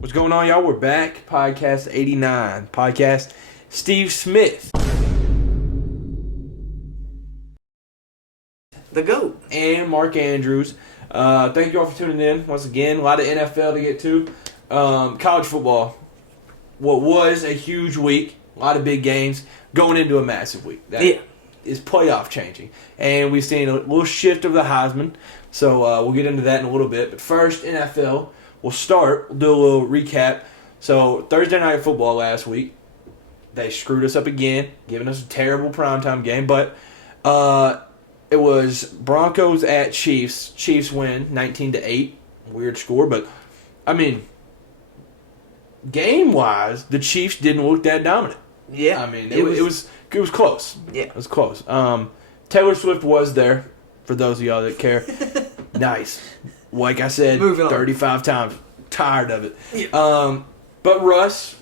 What's going on, y'all? We're back. Podcast 89. Podcast Steve Smith. The GOAT. And Mark Andrews. Thank you all for tuning in. Once again, a lot of NFL to get to. College football. What was a huge week. A lot of big games. Going into a massive week. That is playoff changing. And we've seen a little shift of the Heisman. So we'll get into that in a little bit. But first, NFL. We'll do a little recap. So, Thursday Night Football last week, they screwed us up again, giving us a terrible primetime game. But it was Broncos at Chiefs. Chiefs win 19-8. Weird score. But, I mean, game-wise, the Chiefs didn't look that dominant. Yeah. I mean, it was close. Yeah. It was close. Taylor Swift was there, for those of y'all that care. Nice. Like I said, 35 times. Tired of it. Yeah. But Russ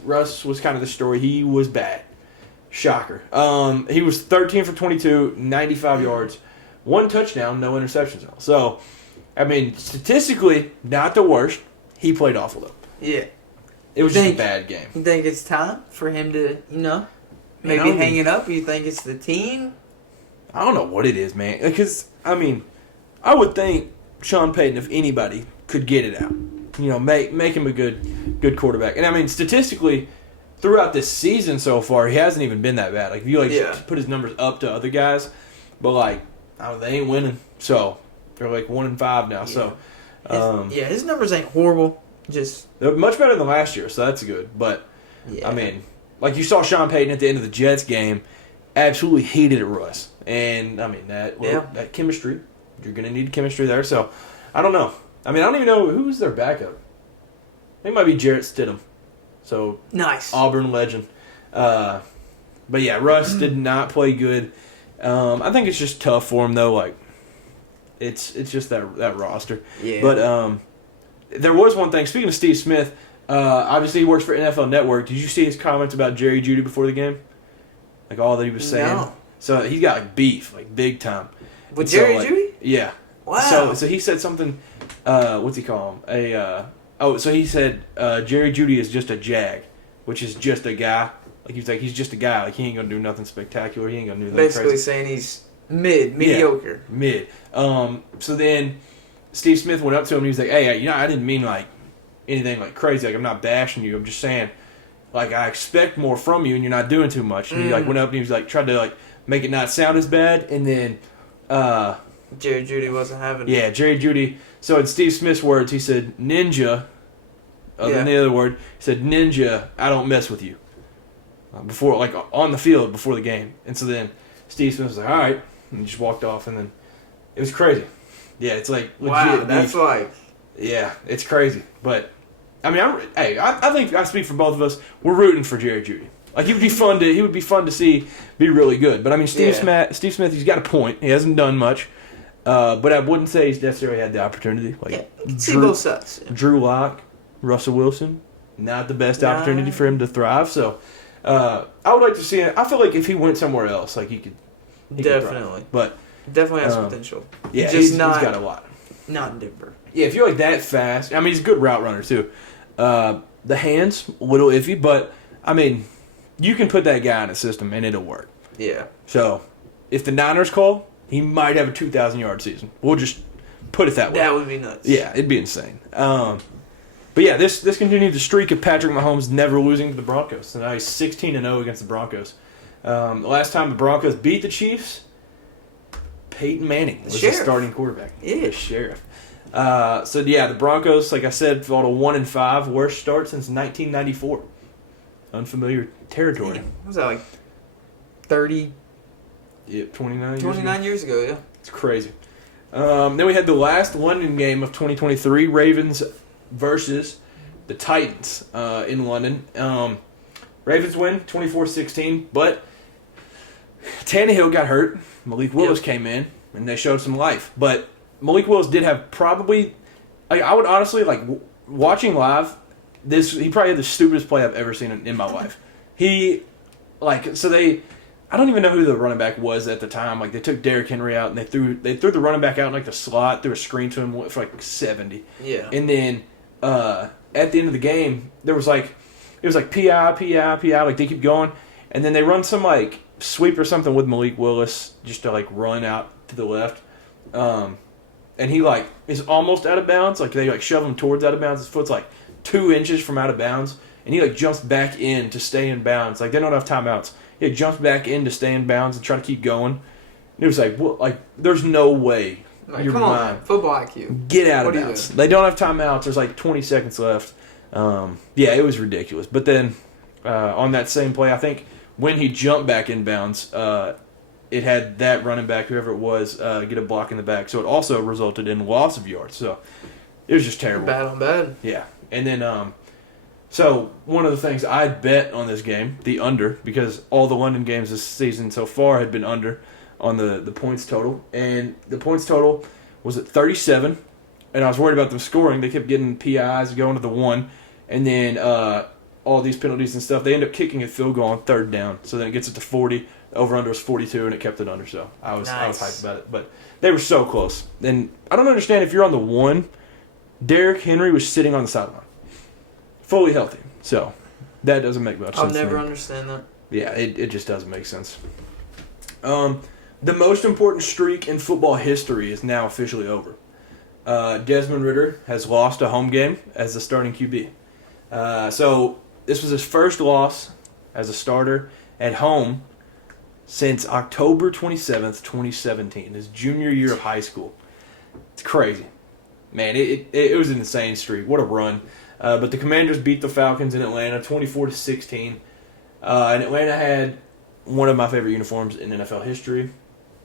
was kind of the story. He was bad. Shocker. He was 13 for 22, 95 yards, 1 touchdown, no interceptions. So, I mean, statistically, not the worst. He played awful, though. Yeah. It was just a bad game. You think it's time for him to, maybe hang it up? You think it's the team? I don't know what it is, man. Because, I mean, I would think Sean Payton, if anybody, could get it out. Make him a good quarterback. And I mean, statistically, throughout this season so far, he hasn't even been that bad. Like, if you put his numbers up to other guys, but they ain't winning. So they're 1-5 now. Yeah. So his numbers ain't horrible. Just they're much better than last year, so that's good. But I mean, you saw Sean Payton at the end of the Jets game, absolutely hated at Russ. And I mean that chemistry. You're going to need chemistry there. So, I don't know. I mean, I don't even know who's their backup. I think it might be Jarrett Stidham. So, nice. Auburn legend. But, yeah, Russ did not play good. I think it's just tough for him, though. It's just that roster. Yeah. But there was one thing. Speaking of Steve Smith, obviously he works for NFL Network. Did you see his comments about Jerry Jeudy before the game? All that he was saying? No. So, he's got beef, big time. With Jerry Jeudy? Yeah. Wow. So he said something. What's he call him? So he said Jerry Jeudy is just a jag, which is just a guy. He's just a guy. He ain't gonna do nothing spectacular. He ain't gonna do nothing basically crazy. Saying he's mediocre. Yeah, mid. So then Steve Smith went up to him and he was like, "Hey, I didn't mean anything crazy. I'm not bashing you. I'm just saying, I expect more from you, and you're not doing too much." And he went up and he was tried to make it not sound as bad, and then. Jerry Jeudy wasn't having it. Yeah, Jerry Jeudy. So in Steve Smith's words, he said, "Ninja." Then the other word, he said, "Ninja, I don't mess with you." Before, on the field before the game. And so then Steve Smith was like, "All right," and he just walked off. And then it was crazy. Yeah, it's legit. Wow, that's yeah, it's crazy. But I mean, I think I speak for both of us. We're rooting for Jerry Jeudy. He would be fun to see be really good. But I mean, Steve Smith, he's got a point. He hasn't done much. But I wouldn't say he's necessarily had the opportunity. See both sides. Drew Lock, Russell Wilson, not the best opportunity for him to thrive. So I would like to see it. I feel like if he went somewhere else, he could definitely. But definitely has potential. Yeah, he's got a lot. Not in Denver. Yeah, if you're that fast, I mean, he's a good route runner too. The hands a little iffy, but I mean, you can put that guy in a system and it'll work. Yeah. So if the Niners call, he might have a 2,000-yard season. We'll just put it that way. That would be nuts. Yeah, it'd be insane. But yeah, this continued the streak of Patrick Mahomes never losing to the Broncos. So now he's 16-0 against the Broncos. The last time the Broncos beat the Chiefs, Peyton Manning was the starting quarterback. Yeah. The Sheriff. The Broncos, like I said, fell to 1-5, worst start since 1994. Unfamiliar territory. What was that 30? Yep, 29 years ago, yeah. It's crazy. Then we had the last London game of 2023, Ravens versus the Titans in London. Ravens win 24-16, but Tannehill got hurt. Malik Willis came in, and they showed some life. But Malik Willis did have probably, I would honestly, watching live, he probably had the stupidest play I've ever seen in my life. I don't even know who the running back was at the time. They took Derrick Henry out and they threw the running back out in the slot, threw a screen to him for 70. Yeah. And then at the end of the game, it was like PI, like they keep going, and then they run some like sweep or something with Malik Willis just to like run out to the left, and he like is almost out of bounds. Like they like shove him towards out of bounds. His foot's like 2 inches from out of bounds, and he like jumps back in to stay in bounds. Like they don't have timeouts. He like, jumps back in to stay in bounds and try to keep going. And it was like, what? Like there's no way. Like, come on, man. Football IQ. Get out of bounds. They don't have timeouts. There's like 20 seconds left. Yeah, it was ridiculous. But then on that same play, I think when he jumped back in bounds, it had that running back, whoever it was, get a block in the back. So it also resulted in loss of yards. So it was just terrible. Bad on bad. Yeah. And then, so one of the things I bet on this game, the under, because all the London games this season so far had been under on the points total. And the points total was at 37. And I was worried about them scoring. They kept getting PIs going to the 1. And then all these penalties and stuff. They end up kicking a field goal on 3rd down. So then it gets it to 40. The over-under was 42, and it kept it under. So I was hyped about it. But they were so close. And I don't understand if you're on the 1, Derrick Henry was sitting on the sideline. Fully healthy. So that doesn't make much sense. I'll never understand that. Yeah, it just doesn't make sense. The most important streak in football history is now officially over. Desmond Ridder has lost a home game as the starting QB. So this was his first loss as a starter at home since October 27th, 2017, his junior year of high school. It's crazy. Man, it was an insane streak. What a run. But the Commanders beat the Falcons in Atlanta 24-16. And Atlanta had one of my favorite uniforms in NFL history,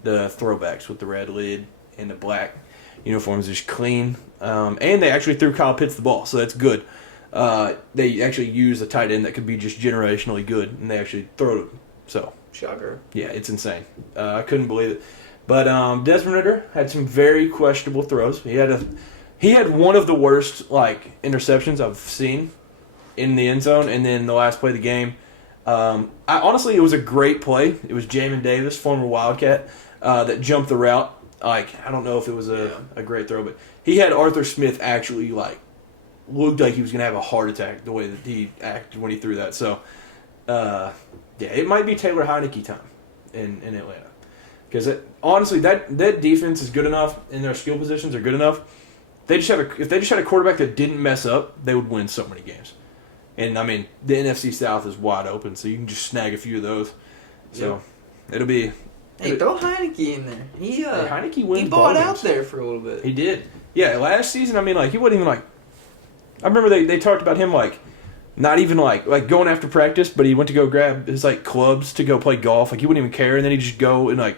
the throwbacks with the red lid and the black uniforms, just clean. And they actually threw Kyle Pitts the ball, so that's good. They actually used a tight end that could be just generationally good, and they actually throw it. So, shocker. Yeah, it's insane. I couldn't believe it. But Desmond Ridder had some very questionable throws. He had one of the worst interceptions I've seen in the end zone, and then the last play of the game. Honestly, it was a great play. It was Jamin Davis, former Wildcat, that jumped the route. I don't know if it was a great throw, but he had Arthur Smith actually looked like he was going to have a heart attack the way that he acted when he threw that. So, it might be Taylor Heineke time in Atlanta. Because honestly, that defense is good enough, and their skill positions are good enough. If they just had a quarterback that didn't mess up, they would win so many games. And, I mean, the NFC South is wide open, so you can just snag a few of those. So, it'll be... Hey, throw Heineke in there. Heineke wins. He bought out there for a little bit. He did. Yeah, last season, I mean, he wasn't even I remember they talked about him not even going after practice, but he went to go grab his clubs to go play golf. He wouldn't even care, and then he'd just go and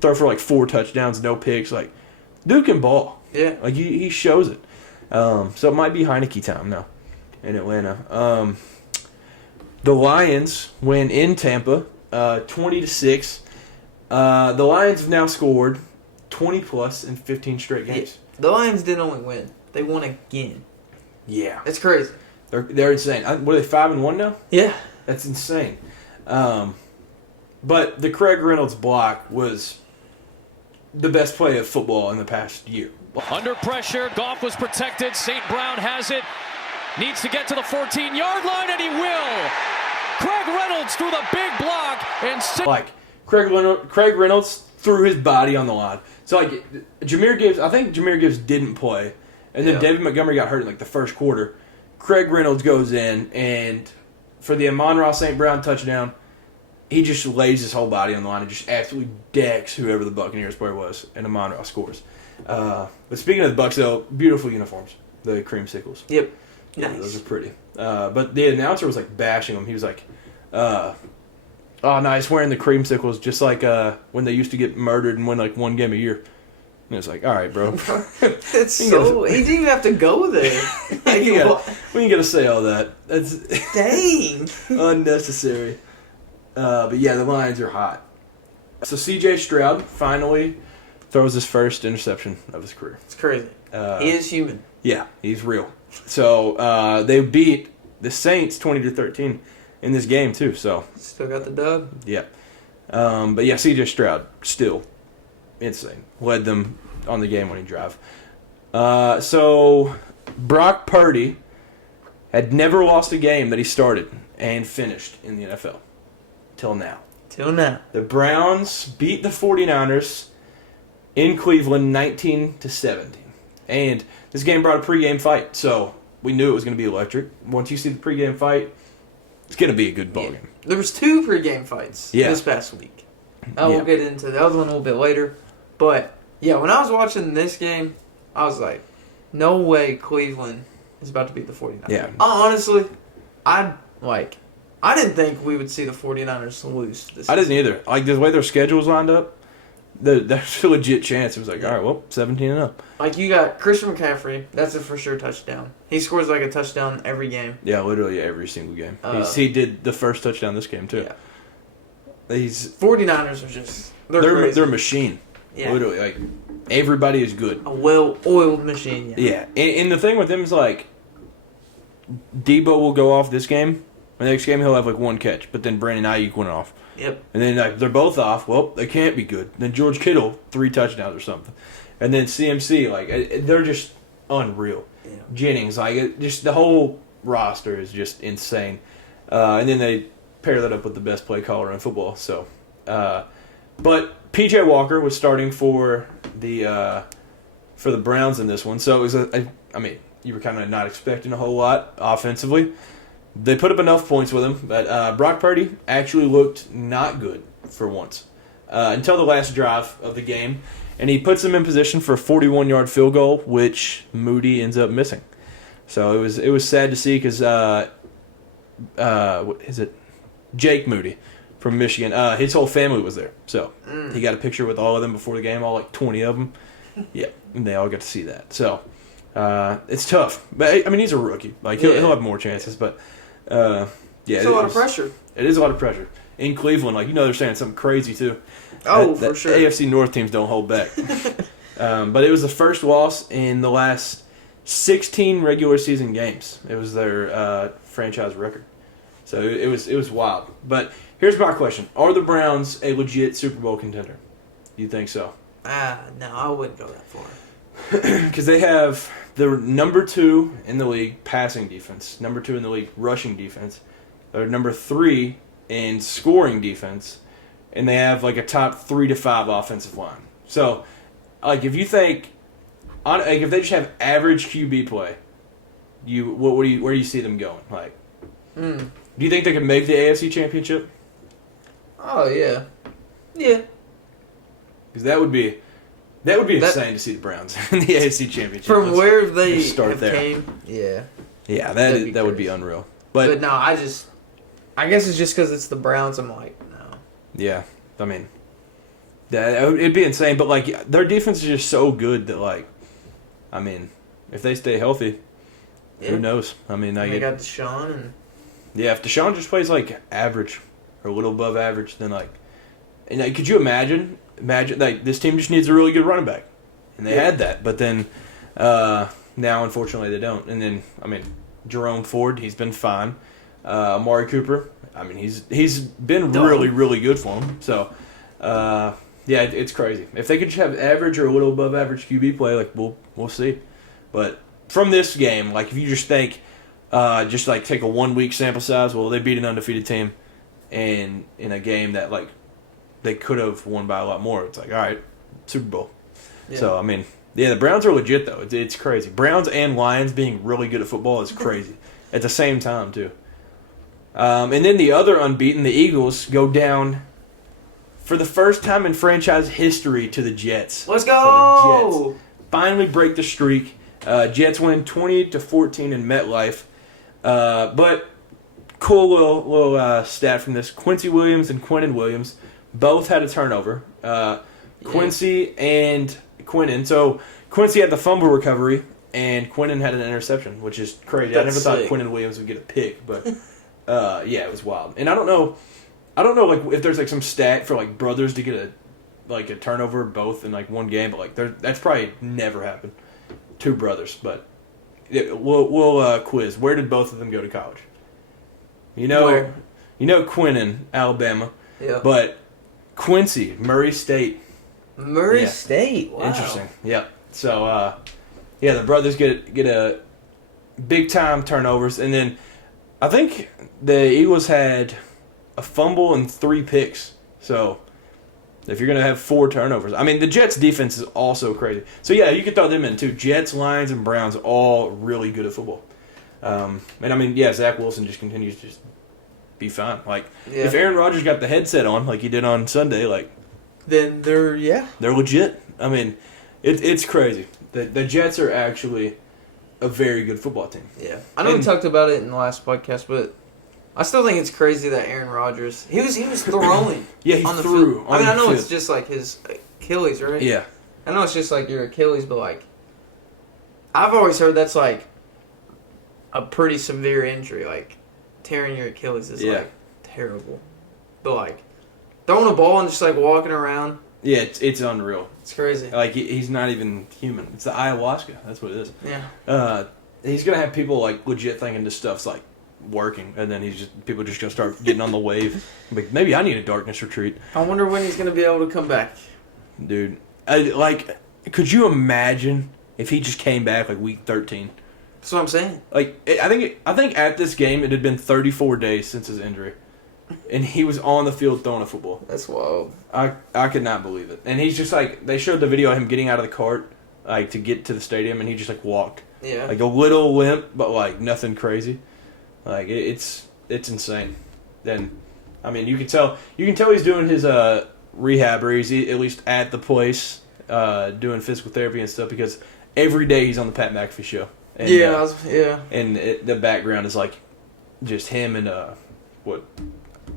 throw for 4 touchdowns, no picks. Dude can ball. Yeah. He shows it. So it might be Heineke time now in Atlanta. The Lions win in Tampa, 20-6. The Lions have now scored 20+ in 15 straight games. Yeah. The Lions didn't only win; they won again. Yeah, it's crazy. They're insane. What are they, 5-1 now? Yeah, that's insane. But the Craig Reynolds block was the best play of football in the past year. Under pressure, Goff was protected. St. Brown has it. Needs to get to the 14-yard line, and he will. Craig Reynolds threw the big block and Craig Reynolds threw his body on the line. So Jahmyr Gibbs, I think Jahmyr Gibbs didn't play, and then David Montgomery got hurt in the first quarter. Craig Reynolds goes in, and for the Amon-Ra St. Brown touchdown, he just lays his whole body on the line and just absolutely decks whoever the Buccaneers player was, and Amon-Ra scores. But speaking of the Bucs, though, beautiful uniforms, the creamsicles. Yep. Yeah, nice. Those are pretty. But the announcer was bashing them. He was oh, nice, wearing the creamsicles, just when they used to get murdered and win one game a year. And it's all right, bro. It's so... He didn't even have to go there. We ain't got to say all that. That's dang. unnecessary. But yeah, the Lions are hot. So C.J. Stroud finally throws his first interception of his career. It's crazy. He is human. Yeah, he's real. So they beat the Saints 20-13 in this game too. So still got the dub. Yeah. But yeah, C.J. Stroud still insane. Led them on the game-winning drive. So Brock Purdy had never lost a game that he started and finished in the NFL till now. Till now. The Browns beat the 49ers in Cleveland 19-17. And this game brought a pregame fight, so we knew it was going to be electric. Once you see the pregame fight, it's going to be a good ball game. There was 2 pregame fights this past week. We'll get into the other one a little bit later. But, yeah, when I was watching this game, I was like, no way Cleveland is about to beat the 49ers. Yeah. Honestly, I didn't think we would see the 49ers lose this season. I didn't either. Like, the way their schedule was lined up, there's a legit chance. It was like, all right, well, 17-0. Like, you got Christian McCaffrey. That's a for sure touchdown. He scores like a touchdown every game. Yeah, literally every single game. He did the first touchdown this game, too. Yeah. 49ers are just... They're a machine. Yeah. Literally, like, everybody is good. A well-oiled machine, Yeah. And the thing with them is, like, Debo will go off this game. The next game, he'll have, like, 1 catch. But then Brandon Ayuk went off. Yep. And then, like, they're both off. Well, they can't be good. Then George Kittle, 3 touchdowns or something. And then CMC, like, they're just unreal. Yeah. Jennings, like, just the whole roster is just insane. And then they pair that up with the best play caller in football. So, but P.J. Walker was starting for the Browns in this one. So it was you were kind of not expecting a whole lot offensively. They put up enough points with him, but Brock Purdy actually looked not good for once until the last drive of the game, and he puts him in position for a 41-yard field goal, which Moody ends up missing. So it was sad to see because what is it? Jake Moody from Michigan. His whole family was there, so he got a picture with all of them before the game, all like 20 of them. Yeah, and they all got to see that. So it's tough, but I mean he's a rookie. Like he'll have more chances, but yeah, it's a lot of pressure. It is a lot of pressure in Cleveland. Like they're saying something crazy too. For sure. AFC North teams don't hold back. But it was the first loss in the last 16 regular season games. It was their franchise record. So it was wild. But here's my question. Are the Browns a legit Super Bowl contender? Do you think so? No, I wouldn't go that far. Because they have the number 2 in the league passing defense, number 2 in the league rushing defense, they're number 3 in scoring defense, and they have like a top 3 to 5 offensive line. So, like if you think, if they just have average QB play, where do you see them going? Like, do you think they can make the AFC Championship? Oh yeah, yeah. Because that would be insane to see the Browns in the AFC Championship. From where they came, yeah. Yeah, that would be unreal. But no, I guess it's just because it's the Browns. I'm like, no. Yeah, I mean, it'd be insane. But like, their defense is just so good that like, I mean, if they stay healthy, who knows? I mean, they got Deshaun and if Deshaun just plays like average or a little above average, then like, and like, could you imagine like this team just needs a really good running back, and they had that, but then now unfortunately they don't. And then I mean, Jerome Ford, he's been fine. Amari Cooper, I mean he's been really really good for him. So yeah, it's crazy. If they could just have average or a little above average QB play, like we'll see. But from this game, like if you just think, just like take a 1 week sample size, well they beat an undefeated team, and in a game that like they could have won by a lot more. It's like, all right, Super Bowl. Yeah. So, I mean, yeah, the Browns are legit, though. It's crazy. Browns and Lions being really good at football is crazy at the same time, too. And then the other unbeaten, the Eagles, go down for the first time in franchise history to the Jets. Let's go! So the Jets finally break the streak. Jets win 20-14 in MetLife. But cool little stat from this. Quincy Williams and Quinnen Williams both had a turnover. Quincy and Quinnen. So Quincy had the fumble recovery, and Quinnen had an interception, which is crazy. I never thought Quinnen Williams would get a pick, but yeah, it was wild. And I don't know like if there's like some stat for like brothers to get a turnover both in like one game, but like that's probably never happened. 2 brothers, but we'll quiz. Where did both of them go to college? Where? Quinnen, Alabama. Yeah. But Quincy, Murray State. State. Wow. Interesting. Yeah. So, the brothers get big-time turnovers. And then I think the Eagles had a fumble and 3 picks. So if you're going to have 4 turnovers. I mean, the Jets' defense is also crazy. So, yeah, you could throw them in, too. Jets, Lions, and Browns all really good at football. And, I mean, yeah, Zach Wilson just continues to just be fine. Like, if Aaron Rodgers got the headset on like he did on Sunday, like, then they're legit. I mean, it's crazy. The Jets are actually a very good football team. Yeah. I know we talked about it in the last podcast, but I still think it's crazy that Aaron Rodgers, he was throwing he on the threw field. on I mean, I know the it's just like his Achilles, right? Yeah. I know it's just like your Achilles, but like, I've always heard that's like a pretty severe injury. Like, tearing your Achilles is like terrible. But like, throwing a ball and just like walking around. Yeah, it's unreal. It's crazy. Like, he's not even human. It's the ayahuasca. That's what it is. Yeah. He's going to have people like legit thinking this stuff's like working, and then people just going to start getting on the wave. Like, maybe I need a darkness retreat. I wonder when he's going to be able to come back. Dude, could you imagine if he just came back like week 13? That's what I'm saying. Like, I think at this game it had been 34 days since his injury, and he was on the field throwing a football. That's wild. I could not believe it. And he's just like, they showed the video of him getting out of the cart like to get to the stadium, and he just like walked. Yeah. Like a little limp, but like nothing crazy. Like it's insane. And I mean, you can tell he's doing his rehab, or he's at least at the place doing physical therapy and stuff, because every day he's on the Pat McAfee show. And, And the background is like just him and what?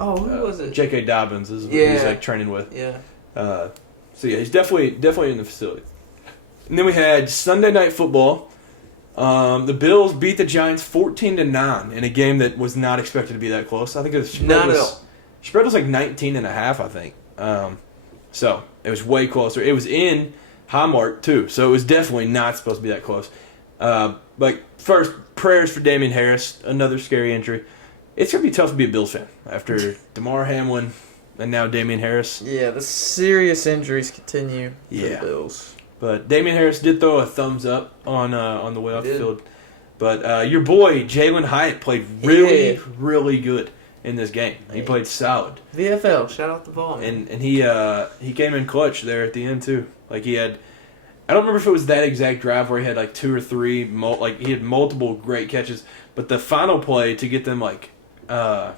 Oh, who was it? J.K. Dobbins is what he's like training with. Yeah. So yeah, he's definitely in the facility. And then we had Sunday Night Football. The Bills beat the Giants 14-9 in a game that was not expected to be that close. I think the spread was like 19.5, I think. So it was way closer. It was in Highmark too, so it was definitely not supposed to be that close. But first, prayers for Damian Harris, another scary injury. It's going to be tough to be a Bills fan after DeMar Hamlin and now Damian Harris. Yeah, the serious injuries continue for the Bills. But Damian Harris did throw a thumbs up on the way off the field. But your boy, Jalen Hyatt, played really good in this game. He played solid. VFL, shout out the ball. And he came in clutch there at the end, too. Like, he had... I don't remember if it was that exact drive where he had like 2 or 3, he had multiple great catches, but the final play to get them like, I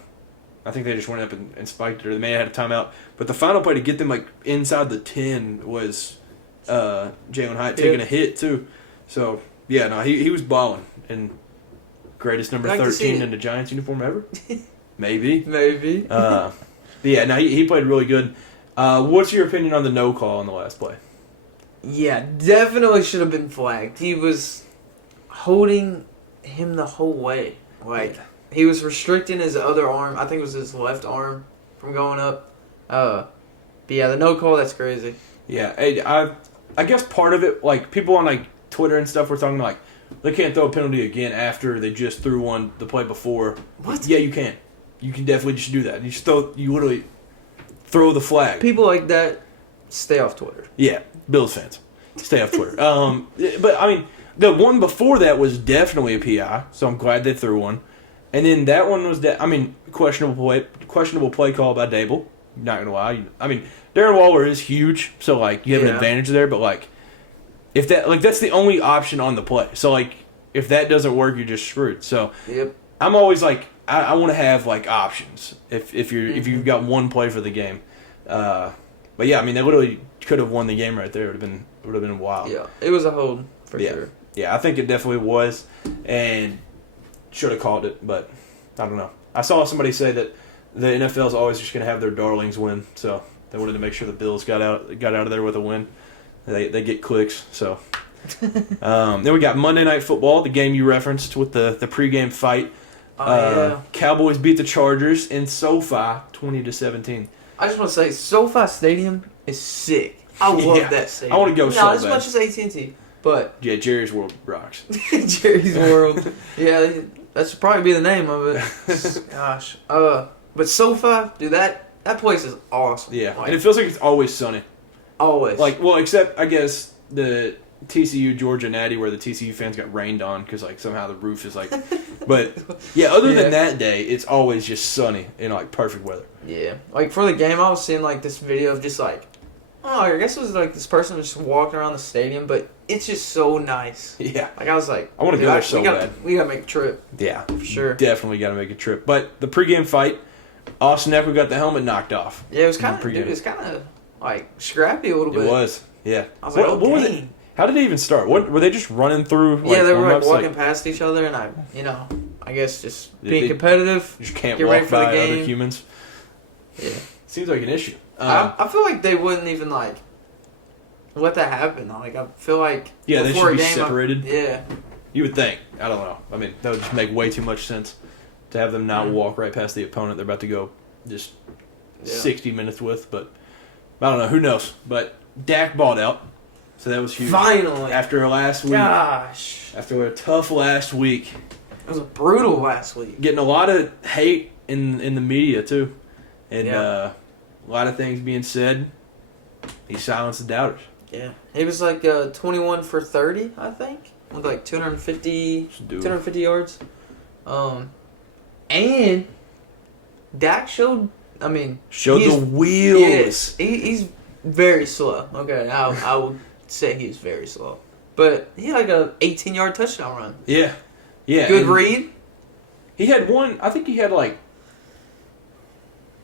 think they just went up and spiked it, or they may have had a timeout, but the final play to get them like inside the 10 was Jalen Hyatt taking a hit too. So yeah, no, he was balling, and greatest number 13 in the Giants uniform ever, maybe. But yeah, no, he played really good. What's your opinion on the no call on the last play? Yeah, definitely should have been flagged. He was holding him the whole way. Like, he was restricting his other arm. I think it was his left arm from going up. But yeah, the no call, that's crazy. Yeah, I guess part of it, like, people on, like, Twitter and stuff were talking, like, they can't throw a penalty again after they just threw one the play before. What? Yeah, you can. You can definitely just do that. You literally throw the flag. People like that, stay off Twitter. Yeah, Bills fans, stay off Twitter. But I mean, the one before that was definitely a PI, so I'm glad they threw one. And then that one was questionable play call by Dable. Not gonna lie. I mean, Darren Waller is huge, so like you have an advantage there. But like, if that's the only option on the play. So like, if that doesn't work, you're just screwed. So I'm always like, I want to have like options if you've got one play for the game. But yeah, I mean, they literally could have won the game right there. It would have been wild. Yeah, it was a hold for sure. Yeah, I think it definitely was, and should have called it, but I don't know. I saw somebody say that the NFL is always just going to have their darlings win, so they wanted to make sure the Bills got out of there with a win. They get clicks, so. Then we got Monday Night Football, the game you referenced with the pregame fight. Cowboys beat the Chargers in SoFi 20-17. I just want to say, SoFi Stadium is sick. I love that stadium. I want to go so bad. Not as much as AT&T, but... Yeah, Jerry's World rocks. Jerry's World. Yeah, that should probably be the name of it. Gosh. But SoFi, dude, that place is awesome. Yeah, like, and it feels like it's always sunny. Always. Like, well, except, I guess, the TCU Georgia Natty where the TCU fans got rained on because like somehow the roof is like. But yeah, other than that day, it's always just sunny and like perfect weather. Yeah, like for the game, I was seeing like this video of just like, oh, I guess it was like this person just walking around the stadium, but it's just so nice. Yeah, like I was like, I want to go there so bad. We gotta make a trip. Yeah, for sure. Definitely got to make a trip. But the pregame fight, Austin Eckler got the helmet knocked off. Yeah, it was kind of like scrappy a little bit. It was. Yeah. I was like, what was it? How did it even start? What were they just running through? Like, yeah, they were like walking past each other, and I guess just being competitive. You just can't get walk ready for by the game. other humans. Yeah, seems like an issue. I feel like they wouldn't even like let that happen. Like I feel like they should be separated. Yeah, you would think. I don't know. I mean, that would just make way too much sense to have them not walk right past the opponent they're about to go just 60 minutes with. But I don't know. Who knows? But Dak balled out. So that was huge. Finally. After last week. Gosh. After a tough last week. It was a brutal last week. Getting a lot of hate in the media, too. And a lot of things being said. He silenced the doubters. Yeah. He was like 21 for 30, I think. With like 250 yards. And Dak showed the wheels. Yes. He's very slow. Okay, I would say he's very slow. But he had like a 18-yard touchdown run. Yeah. Yeah. Good read. He had one, I think he had wait,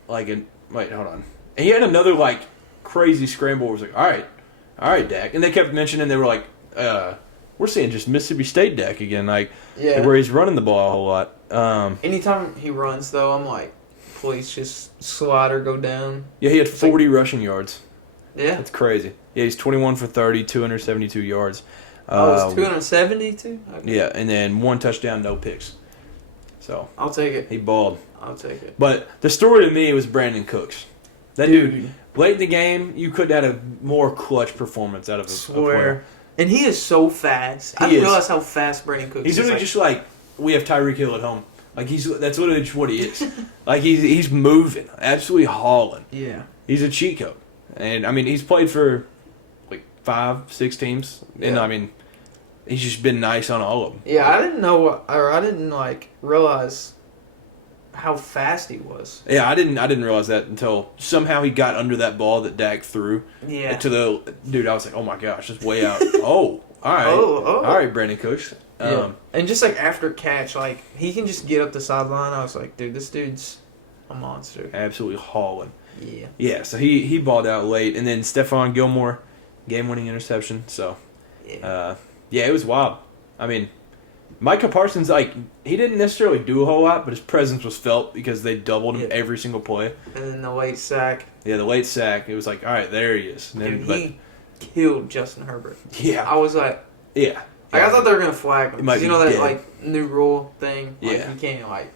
hold on. And he had another crazy scramble where it was like, all right, Dak. And they kept mentioning, they were like, we're seeing just Mississippi State Dak again, where he's running the ball a whole lot. Anytime he runs, though, I'm like, please just slide or go down. Yeah, he had 40 rushing yards. Yeah. That's crazy. Yeah, he's 21 for 30, 272 yards. It's 272? Okay. Yeah, and then one touchdown, no picks. So I'll take it. He balled. I'll take it. But the story to me was Brandon Cooks. That dude, late in the game, you could have had a more clutch performance out of a player. And he is so fast. I didn't realize how fast Brandon Cooks is. He's literally just like, we have Tyreek Hill at home. That's literally just what he is. He's moving, absolutely hauling. Yeah. He's a cheat code. And, he's played for, 5-6 teams. Yeah. And, he's just been nice on all of them. Yeah, I didn't realize how fast he was. Yeah, I didn't realize that until somehow he got under that ball that Dak threw. Yeah. To the dude, I was like, oh my gosh, just way out. Oh, all right. All right, Brandon Cooks. Yeah. And just after catch, he can just get up the sideline. I was like, dude, this dude's a monster. Absolutely hauling. Yeah. Yeah, so he balled out late. And then Stephon Gilmore, game-winning interception. So, yeah, it was wild. Micah Parsons, he didn't necessarily do a whole lot, but his presence was felt because they doubled him every single play. And then the late sack. Yeah, the late sack. It was like, all right, there he is. And then, he killed Justin Herbert. Yeah. I was like... Yeah. I thought they were going to flag him. You know that, new rule thing? Yeah. You can't,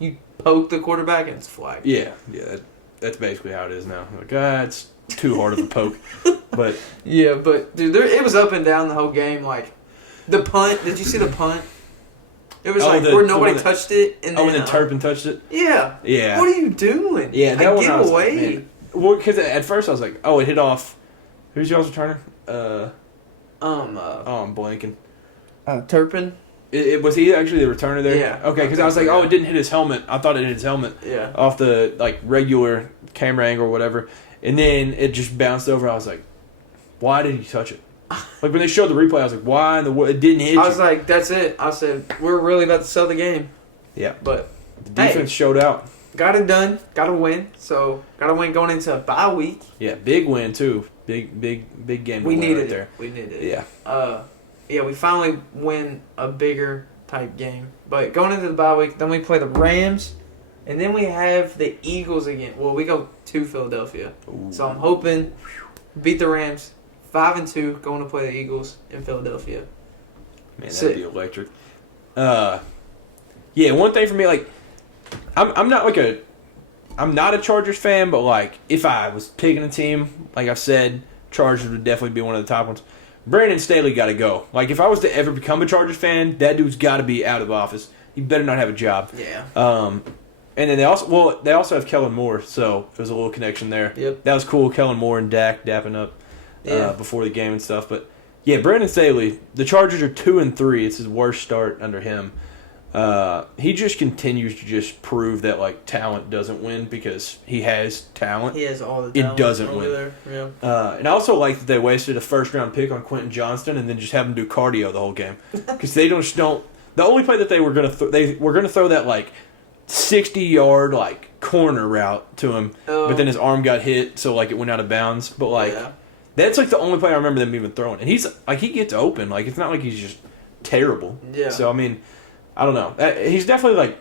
you poke the quarterback and it's flagged. Yeah. Yeah, that's basically how it is now. It's too hard of a poke. But... Yeah, but, dude, it was up and down the whole game. The punt, did you see the punt? It was where nobody touched it. And then Turpin touched it? Yeah. Yeah. What are you doing? Yeah, that one get I was away. Like, well, because at first I was like, it hit off. Who's y'all's returner? I'm blanking. Turpin? Was he actually the returner there? Yeah. Okay, because I was like, it didn't hit his helmet. I thought it hit his helmet. Yeah. Off the regular camera angle or whatever. And then it just bounced over. I was like, why did he touch it? When they showed the replay, I was like, why in the world? It didn't hit you. I was like, that's it. I said, we're really about to sell the game. Yeah. But the defense showed out. Got it done. Got to win. So, got to win going into a bye week. Yeah, big win, too. Big game. We needed there. We needed it. Yeah. Yeah, we finally win a bigger type game. But going into the bye week, then we play the Rams. And then we have the Eagles again. Well, we go to Philadelphia. Ooh. So, I'm hoping beat the Rams. 5-2, going to play the Eagles in Philadelphia. Man, that'd be electric. Yeah, one thing for me, I'm not a Chargers fan, but if I was picking a team, like I've said, Chargers would definitely be one of the top ones. Brandon Staley got to go. Like, if I was to ever become a Chargers fan, that dude's got to be out of office. He better not have a job. Yeah. And then they also have Kellen Moore, so there's a little connection there. Yep. That was cool. Kellen Moore and Dak dapping up before the game and stuff. But Yeah, Brandon Staley. The Chargers are 2-3. It's his worst start under him. He just continues to just prove that like talent doesn't win because he has talent. He has all the talent. It doesn't win. There. Yeah. And I also like that they wasted a first-round pick on Quentin Johnston and then just have him do cardio the whole game because they don't. The only play that they were gonna they were gonna throw that like 60-yard like corner route to him, but then his arm got hit, so like it went out of bounds. But like that's like the only play I remember them even throwing, and he's like he gets open. Like it's not like he's just terrible. Yeah. So I mean, I don't know. He's definitely like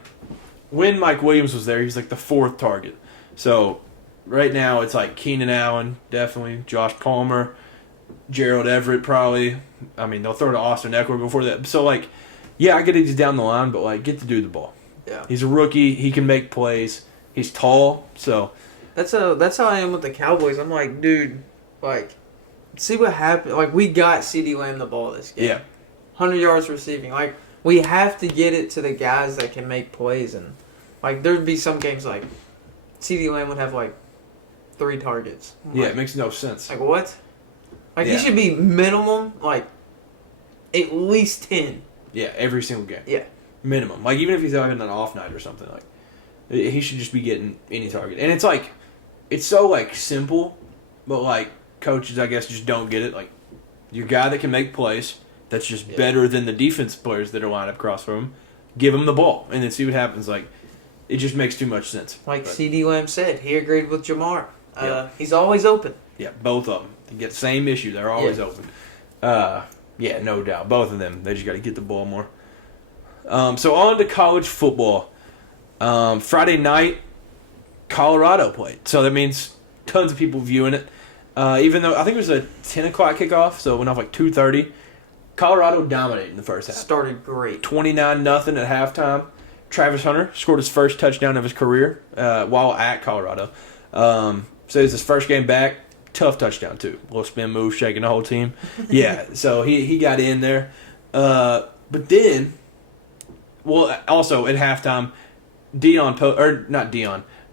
when Mike Williams was there, he's like the fourth target. So right now it's like Keenan Allen, definitely Josh Palmer, Gerald Everett probably. I mean they'll throw to Austin Eckler before that. So like, yeah, I get he's down the line, but like get the dude the ball. Yeah. He's a rookie. He can make plays. He's tall, so that's how I am with the Cowboys. I'm like, dude, like, see what happened. Like, we got CeeDee Lamb the ball this game. Yeah. 100 yards receiving. Like, we have to get it to the guys that can make plays. And, like, there'd be some games, like, CeeDee Lamb would have, like, 3 targets. Yeah, it makes no sense. Like, what? Like, he should be minimum, like, at least 10. Yeah, every single game. Yeah. Minimum. Like, even if he's having an off night or something, like, he should just be getting any target. And it's like, it's so, like, simple, but, like, coaches, I guess, just don't get it. Like, your guy that can make plays, that's just better than the defense players that are lined up across from him, give him the ball and then see what happens. Like, it just makes too much sense. Like CeeDee Lamb said, he agreed with Jamar. He's always open. Yeah, both of them. They get the same issue. They're always open. Yeah, no doubt. Both of them. They just got to get the ball more. So on to college football. Friday night, Colorado played. So that means tons of people viewing it. Even though I think it was a 10 o'clock kickoff, so it went off like 2:30. Colorado dominated in the first half. Started great. 29-0 at halftime. Travis Hunter scored his first touchdown of his career while at Colorado. So it was his first game back. Tough touchdown, too. Little spin move, shaking the whole team. Yeah, so he got in there. But then, well, also at halftime,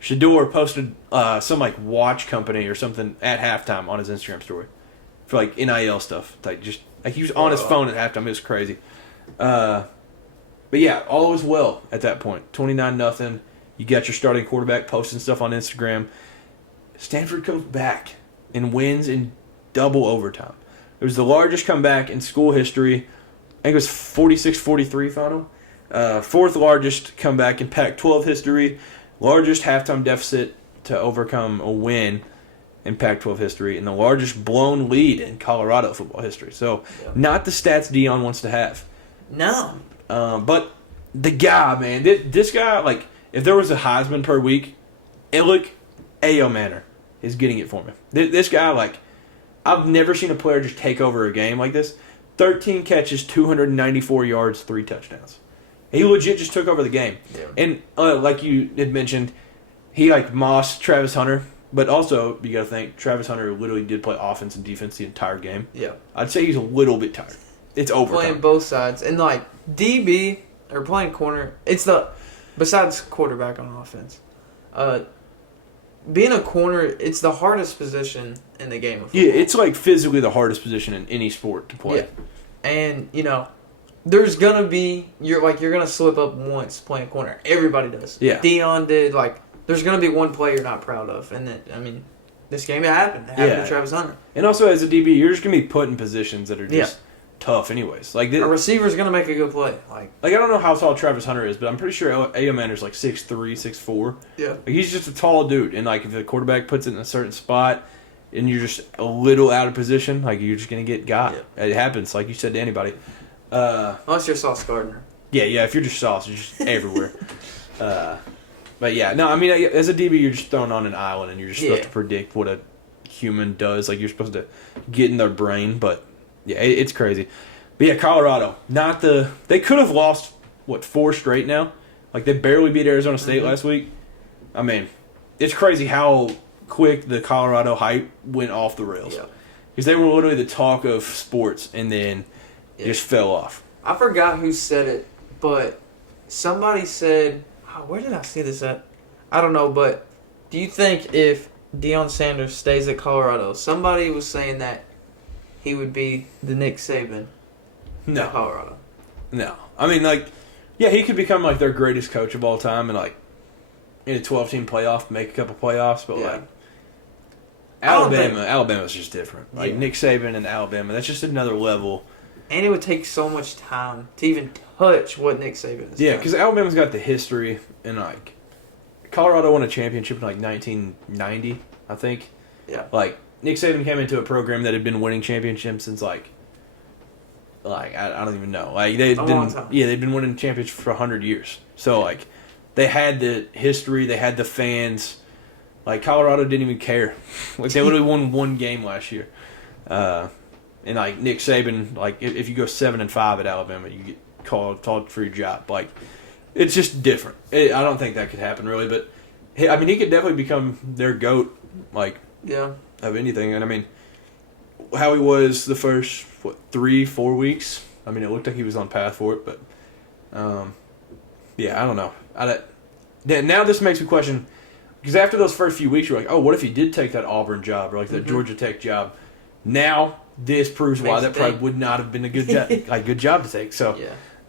Shador posted some like watch company or something at halftime on his Instagram story for like NIL stuff. Like just like he was on his phone at halftime. It was crazy. But yeah, all was well at that point. 29-0. You got your starting quarterback posting stuff on Instagram. Stanford comes back and wins in double overtime. It was the largest comeback in school history. I think it was 46-43 final. Fourth largest comeback in Pac-12 history. Largest halftime deficit to overcome a win in Pac-12 history. And the largest blown lead in Colorado football history. So, not the stats Dion wants to have. No. But the guy, man. This guy, like, if there was a Heisman per week, Illick Manor is getting it for me. This guy, like, I've never seen a player just take over a game like this. 13 catches, 294 yards, 3 touchdowns. He legit just took over the game. Yeah. And like you had mentioned, he like mossed Travis Hunter. But also, you got to think, Travis Hunter literally did play offense and defense the entire game. Yeah. I'd say he's a little bit tired. It's overtime. Playing both sides. And like DB, or playing corner, besides quarterback on offense, being a corner, it's the hardest position in the game of football. Yeah, it's like physically the hardest position in any sport to play. Yeah. And, there's gonna be you're gonna slip up once playing corner. Everybody does. Yeah. Dion did. Like, there's gonna be one play you're not proud of, and then this game it happened. It happened to Travis Hunter. And also as a DB, you're just gonna be put in positions that are just tough, anyways. Like a receiver's gonna make a good play. Like I don't know how tall Travis Hunter is, but I'm pretty sure Ayomander's like 6'3", 6'4". Yeah. Like, he's just a tall dude, and like if the quarterback puts it in a certain spot, and you're just a little out of position, like you're just gonna get got. Yeah. It happens, like you said to anybody. Unless you're Sauce Gardner. Yeah, if you're just Sauce, you're just everywhere. But yeah, no, as a DB, you're just thrown on an island, and you're just supposed to predict what a human does. Like, you're supposed to get in their brain, but yeah, it's crazy. But yeah, Colorado, they could have lost, 4 straight now? Like, they barely beat Arizona State last week. It's crazy how quick the Colorado hype went off the rails. Yeah. Because they were literally the talk of sports, and then just fell off. I forgot who said it, but somebody said, where did I see this at? I don't know, but do you think if Deion Sanders stays at Colorado, somebody was saying that he would be the Nick Saban of Colorado. No. I mean, he could become, their greatest coach of all time and, in a 12-team playoff, make a couple playoffs, but, Alabama's just different. Nick Saban and Alabama, that's just another level. And it would take so much time to even touch what Nick Saban is. Yeah, because Alabama's got the history, and, Colorado won a championship in, 1990, I think. Yeah. Nick Saban came into a program that had been winning championships since, I don't even know. They'd been winning championships for 100 years. So, they had the history, they had the fans. Colorado didn't even care. They literally won one game last year. And, Nick Saban, if you go 7-5 at Alabama, you get called for your job. It's just different. I don't think that could happen, really. But, he could definitely become their GOAT, of anything. And, how he was the first, 3-4 weeks. It looked like he was on path for it. But, I don't know. Now this makes me question, because after those first few weeks, you're like, oh, what if he did take that Auburn job or, that Georgia Tech job? Now this proves why that probably would not have been a good job to take. So,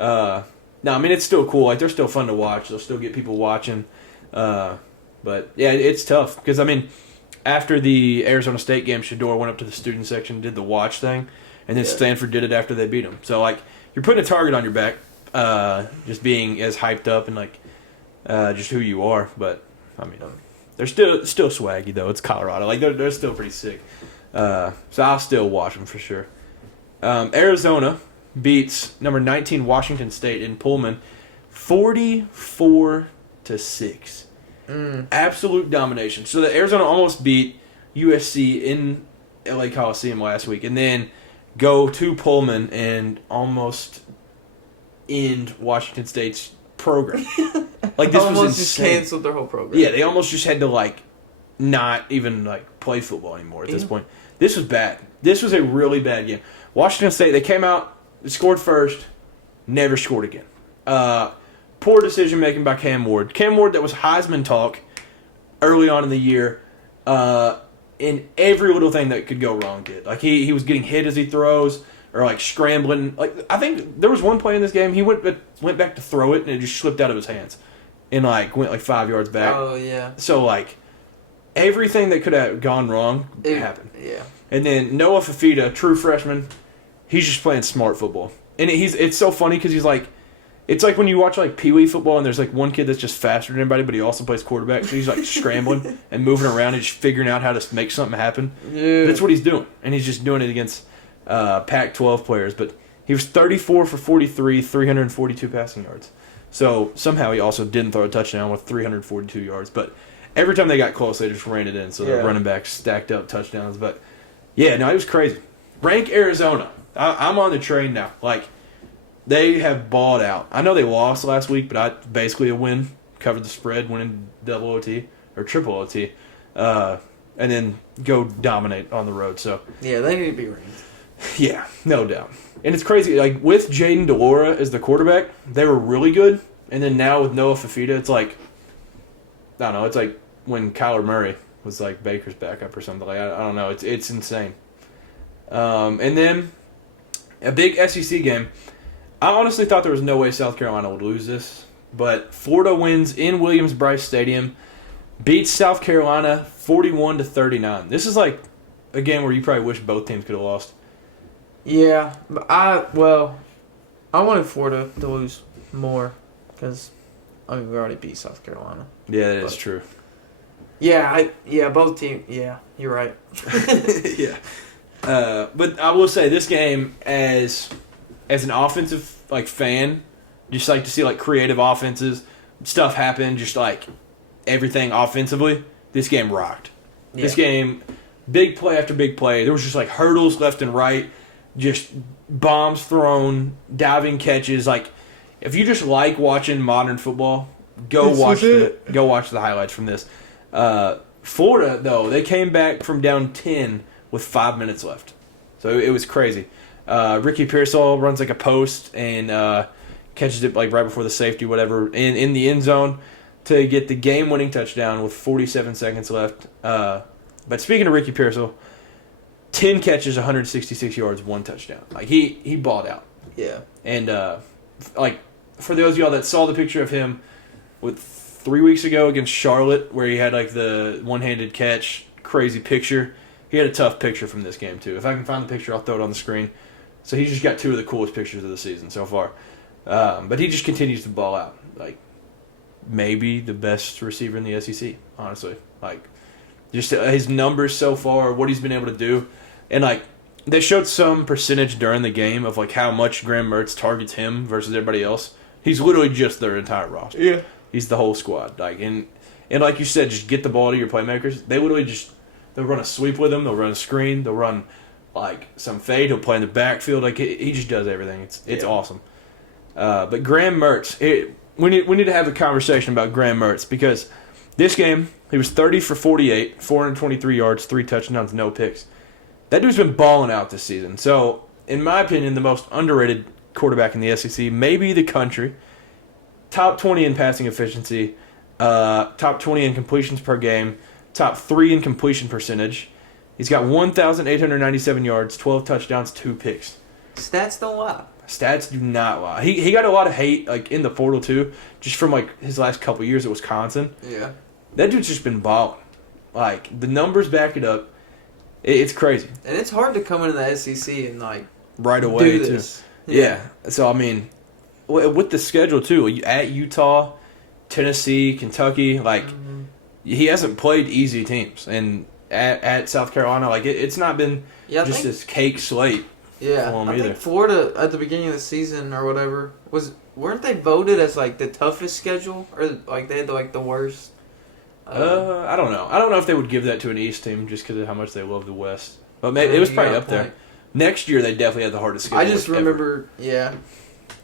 it's still cool. They're still fun to watch. They'll still get people watching. But, yeah, it's tough. Because, after the Arizona State game, Shador went up to the student section, did the watch thing, and then Stanford did it after they beat them. So, you're putting a target on your back, just being as hyped up and, just who you are. But, they're still swaggy, though. It's Colorado. They're still pretty sick. So I'll still watch them for sure. Arizona beats number 19 Washington State in Pullman 44-6. Absolute domination. So the Arizona almost beat USC in LA Coliseum last week, and then go to Pullman and almost end Washington State's program. This was insane. Just canceled their whole program. Yeah, they almost just had to not even play football anymore at this point. This was bad. This was a really bad game. Washington State, they came out, scored first, never scored again. Poor decision making by Cam Ward. Cam Ward, that was Heisman talk early on in the year. In every little thing that could go wrong did. He was getting hit as he throws or scrambling. I think there was one play in this game he went back to throw it and it just slipped out of his hands and went 5 yards back. Oh yeah. So everything that could have gone wrong happened. Yeah. And then Noah Fafita, true freshman, he's just playing smart football. And it's so funny because he's it's like when you watch Pee Wee football and there's one kid that's just faster than everybody, but he also plays quarterback. So he's scrambling and moving around and just figuring out how to make something happen. Yeah. That's what he's doing. And he's just doing it against Pac-12 players. But he was 34 for 43, 342 passing yards. So somehow he also didn't throw a touchdown with 342 yards. But every time they got close, they just ran it in. So the running backs stacked up touchdowns. But, yeah, no, it was crazy. Rank Arizona. I'm on the train now. They have balled out. I know they lost last week, but basically a win. Covered the spread, winning double OT or triple OT. And then go dominate on the road. So yeah, they need to be ranked. Yeah, no doubt. And it's crazy. With Jaden DeLora as the quarterback, they were really good. And then now with Noah Fafita, it's I don't know. It's when Kyler Murray was Baker's backup or something. I don't know. It's insane. And then a big SEC game. I honestly thought there was no way South Carolina would lose this, but Florida wins in Williams-Brice Stadium, beats South Carolina 41-39. This is a game where you probably wish both teams could have lost. Yeah, but I wanted Florida to lose more because we already beat South Carolina. Yeah, that is true. Yeah, both teams. Yeah, you're right. Yeah, but I will say this game as an offensive fan, just to see creative offenses, stuff happen, just everything offensively. This game rocked. Yeah. This game, big play after big play. There was just hurdles left and right, just bombs thrown, diving catches. If you just like watching modern football, go watch the highlights from this. Florida though, they came back from down 10 with 5 minutes left, so it was crazy. Ricky Pearsall runs a post and catches it right before the safety, whatever, in the end zone to get the game-winning touchdown with 47 seconds left. But speaking of Ricky Pearsall, 10 catches, 166 yards, 1 touchdown. Like, he balled out. Yeah. And, like, for those of y'all that saw the picture of him 3 weeks ago against Charlotte, where he had, like, the one-handed catch, crazy picture, he had a tough picture from this game, too. If I can find the picture, I'll throw it on the screen. So he's just got 2 of the coolest pictures of the season so far. But he just continues to ball out. Like, maybe the best receiver in the SEC, honestly. Like, just his numbers so far, what he's been able to do. And, like, they showed some percentage during the game of, like, how much Graham Mertz targets him versus everybody else. He's literally just their entire roster. Yeah. He's the whole squad. Like, and like you said, just get the ball to your playmakers. They literally just, they'll run a sweep with him. They'll run a screen. They'll run, like, some fade. He'll play in the backfield. Like, he just does everything. It's awesome. But Graham Mertz, we need to have a conversation about Graham Mertz because this game, he was 30 for 48, 423 yards, 3 touchdowns, no picks. That dude's been balling out this season. So, in my opinion, the most underrated quarterback in the SEC, maybe the country. Top 20 in passing efficiency, top 20 in completions per game, top 3 in completion percentage. He's got 1,897 yards, 12 touchdowns, 2 picks. Stats don't lie. Stats do not lie. He got a lot of hate, like, in the portal, too, just from, like, his last couple years at Wisconsin. Yeah. That dude's just been balling. Like, the numbers back it up. It's crazy. And it's hard to come into the SEC and, like, right away, do this. Too. Yeah. So, I mean, with the schedule, too, at Utah, Tennessee, Kentucky, like, he hasn't played easy teams. And at South Carolina, like, it's not been just this cake slate. Yeah, I think Florida at the beginning of the season or whatever weren't they voted as like the toughest schedule or like they had like the worst? I don't know. I don't know if they would give that to an East team just because of how much they love the West. But maybe it was probably up there. Next year they definitely had the hardest schedule. I just remember,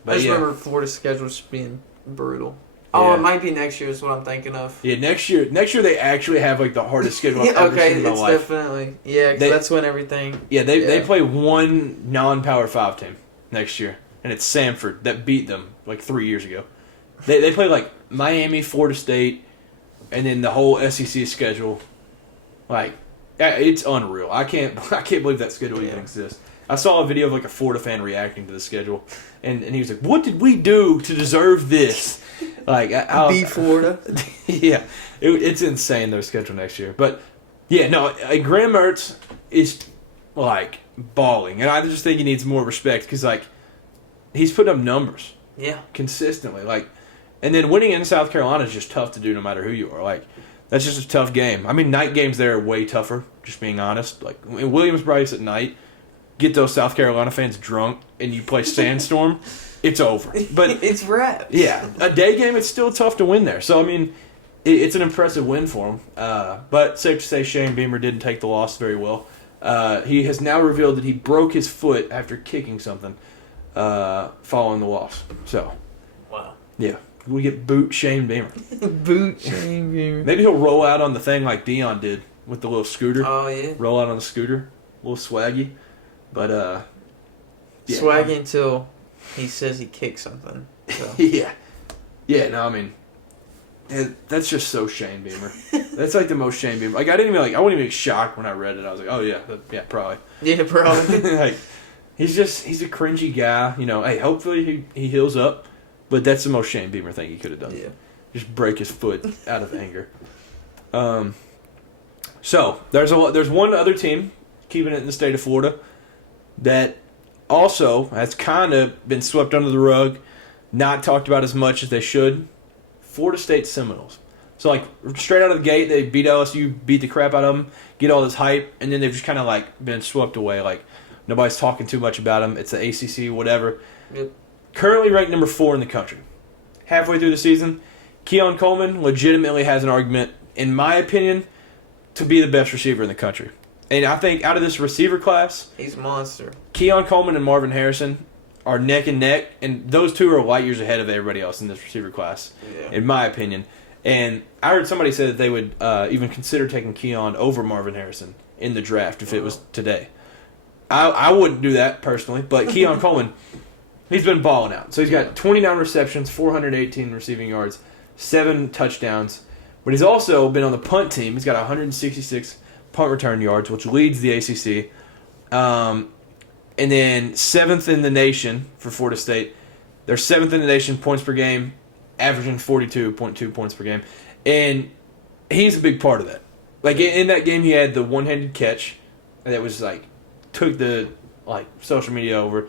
remember Florida's schedule just being brutal. Oh, it might be next year is what I'm thinking of. Yeah, next year they actually have like the hardest schedule I've ever seen in my life. Definitely. Yeah, because that's when everything... Yeah, they play one non-Power 5 team next year, and it's Samford that beat them like 3 years ago. They play like Miami, Florida State, and then the whole SEC schedule. Like, it's unreal. I can't believe that schedule even exists. I saw a video of like a Florida fan reacting to the schedule, and he was like, "What did we do to deserve this?" Like, beat Florida. Yeah, it's insane their schedule next year. But yeah, no, Graham Mertz is like balling, and I just think he needs more respect because like he's putting up numbers, consistently. Like, and then winning in South Carolina is just tough to do no matter who you are. Like, that's just a tough game. I mean, night games there are way tougher. Just being honest, like in Williams-Brice at night. Get those South Carolina fans drunk and you play Sandstorm, it's over. But it's wraps. Yeah, a day game, it's still tough to win there. So, I mean, it's an impressive win for him. But safe to say Shane Beamer didn't take the loss very well. He has now revealed that he broke his foot after kicking something following the loss. So, wow. Yeah, we get boot Shane Beamer. Boot Shane Beamer. Maybe he'll roll out on the thing like Dion did with the little scooter. Oh, yeah. Roll out on the scooter. A little swaggy. But, swaggy until he says he kicked something. So. Yeah. Yeah, no, I mean, that's just so Shane Beamer. That's like the most Shane Beamer. Like, I wasn't even shocked when I read it. I was like, oh, yeah, probably. Yeah, probably. Like, he's a cringy guy. You know, hey, hopefully he heals up. But that's the most Shane Beamer thing he could have done. Yeah. Just break his foot out of anger. So, there's one other team keeping it in the state of Florida that also has kind of been swept under the rug, not talked about as much as they should. Florida State Seminoles. So, like, straight out of the gate, they beat LSU, beat the crap out of them, get all this hype, and then they've just kind of, like, been swept away. Like, nobody's talking too much about them. It's the ACC, whatever. Yep. Currently ranked number 4 in the country. Halfway through the season, Keon Coleman legitimately has an argument, in my opinion, to be the best receiver in the country. And I think out of this receiver class, he's a monster. Keon Coleman and Marvin Harrison are neck and neck, and those two are light years ahead of everybody else in this receiver class, in my opinion. And I heard somebody say that they would even consider taking Keon over Marvin Harrison in the draft if it was today. I wouldn't do that personally, but Keon Coleman, he's been balling out. So he's got 29 receptions, 418 receiving yards, 7 touchdowns. But he's also been on the punt team. He's got 166 punt return yards, which leads the ACC. And then 7th in the nation for Florida State. They're 7th in the nation points per game, averaging 42.2 points per game. And he's a big part of that. Like, in that game, he had the one-handed catch that was, like, took the, like, social media over.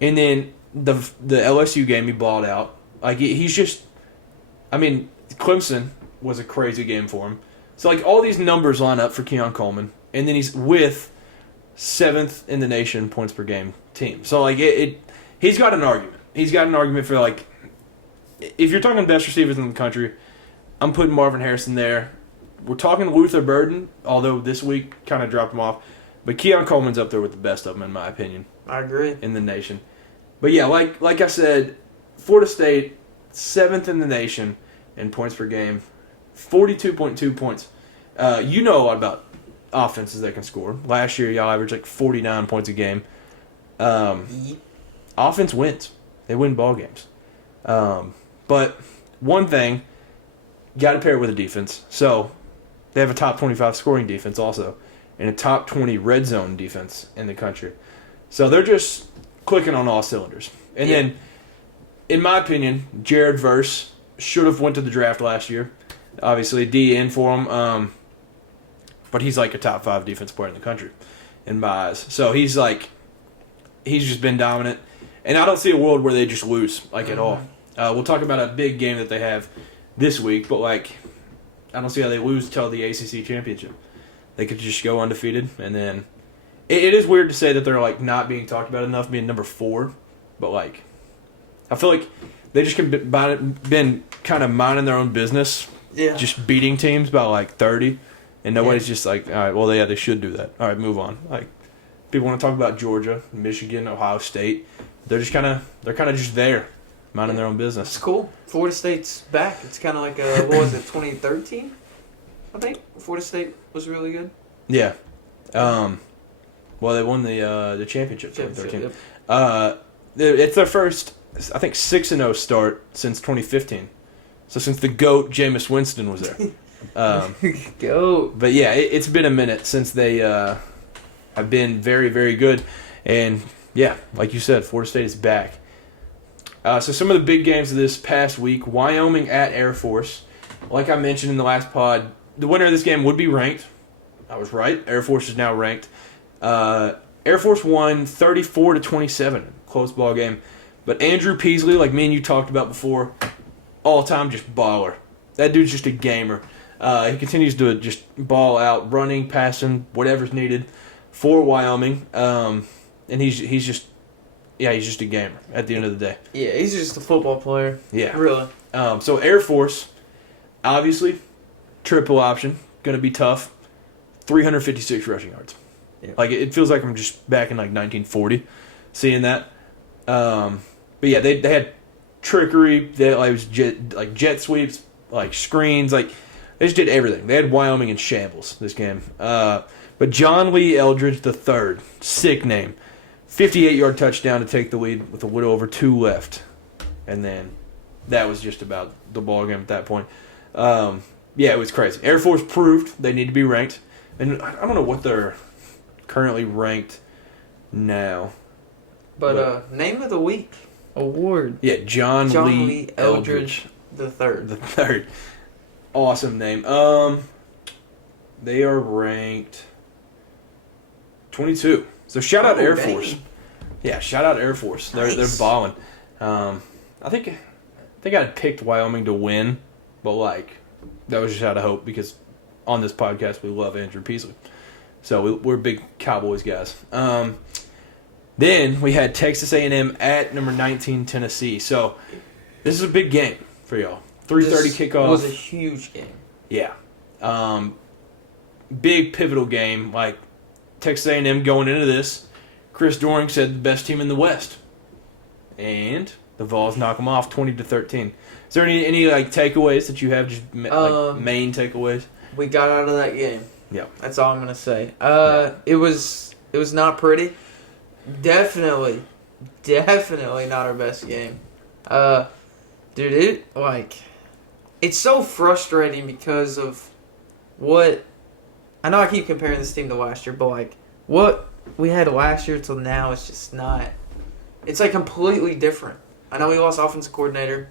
And then the LSU game, he balled out. Like, he's just, I mean, Clemson was a crazy game for him. So, like, all these numbers line up for Keon Coleman. And then he's with 7th in the nation points per game team. So, like, he's got an argument. He's got an argument for, like, if you're talking best receivers in the country, I'm putting Marvin Harrison there. We're talking Luther Burden, although this week kind of dropped him off. But Keon Coleman's up there with the best of them, in my opinion. I agree. In the nation. But, yeah, like I said, Florida State, 7th in the nation in points per game, 42.2 points. You know a lot about offenses that can score. Last year, y'all averaged like 49 points a game. Offense wins. They win ball games. But one thing, got to pair it with a defense. So they have a top 25 scoring defense also, and a top 20 red zone defense in the country. So they're just clicking on all cylinders. And then, in my opinion, Jared Verse should have went to the draft last year. Obviously, D in for him. But he's like a top 5 defense player in the country, in my eyes. So he's just been dominant. And I don't see a world where they just lose, like, at all. We'll talk about a big game that they have this week, but, like, I don't see how they lose until the ACC championship. They could just go undefeated, and then it is weird to say that they're, like, not being talked about enough, being number 4, but, like, I feel like they just been kind of minding their own business, just beating teams by, like, 30. And nobody's just like, all right, well, they should do that. All right, move on. Like, people want to talk about Georgia, Michigan, Ohio State. They're kind of just there, minding their own business. It's cool. Florida State's back. It's kind of like, what was it, 2013? I think Florida State was really good. Yeah. Well, they won the championship in 2013. Yep. It's their first, I think, 6-0 start since 2015. So since the GOAT, Jameis Winston, was there. Go. But yeah, it's been a minute since they have been very, very good. And yeah, like you said, Florida State is back. So some of the big games of this past week: Wyoming at Air Force. Like I mentioned in the last pod, the winner of this game would be ranked. I was right. Air Force is now ranked. Air Force won 34-27, close ball game. But Andrew Peasley, like me and you talked about before, all time just baller. That dude's just a gamer. He continues to just ball out, running, passing, whatever's needed for Wyoming. And he's just a gamer at the end of the day. Yeah, he's just a football player. Yeah. Really. So Air Force, obviously, triple option, going to be tough. 356 rushing yards. Yeah. Like, it feels like I'm just back in, like, 1940 seeing that. But, yeah, they had trickery. They had, like, jet sweeps, like, screens, like... They just did everything. They had Wyoming in shambles this game. But John Lee Eldridge III, sick name, 58-yard touchdown to take the lead with a little over 2 left. And then that was just about the ball game at that point. Yeah, it was crazy. Air Force proved they need to be ranked. And I don't know what they're currently ranked now. But name of the week award. Yeah, John Lee Eldridge III. The third. Awesome name. They are ranked 22. So shout out Air Force. Yeah, shout out Air Force. They're balling. I think I picked Wyoming to win, but like that was just out of hope because on this podcast we love Andrew Peasley, so we're big Cowboys guys. Then we had Texas A&M at number 19 Tennessee. So this is a big game for y'all. 3:30 kickoff. It was a huge game. Yeah. Big pivotal game. Like Texas A&M going into this, Chris Doering said the best team in the West. And the Vols knock them off 20-13. Is there any like takeaways that you have, just like main takeaways? We got out of that game. Yeah. That's all I'm going to say. It was not pretty. Definitely not our best game. Dude, it's so frustrating because of what... I know I keep comparing this team to last year, but, like, what we had last year till now is just not. It's like completely different. I know we lost offensive coordinator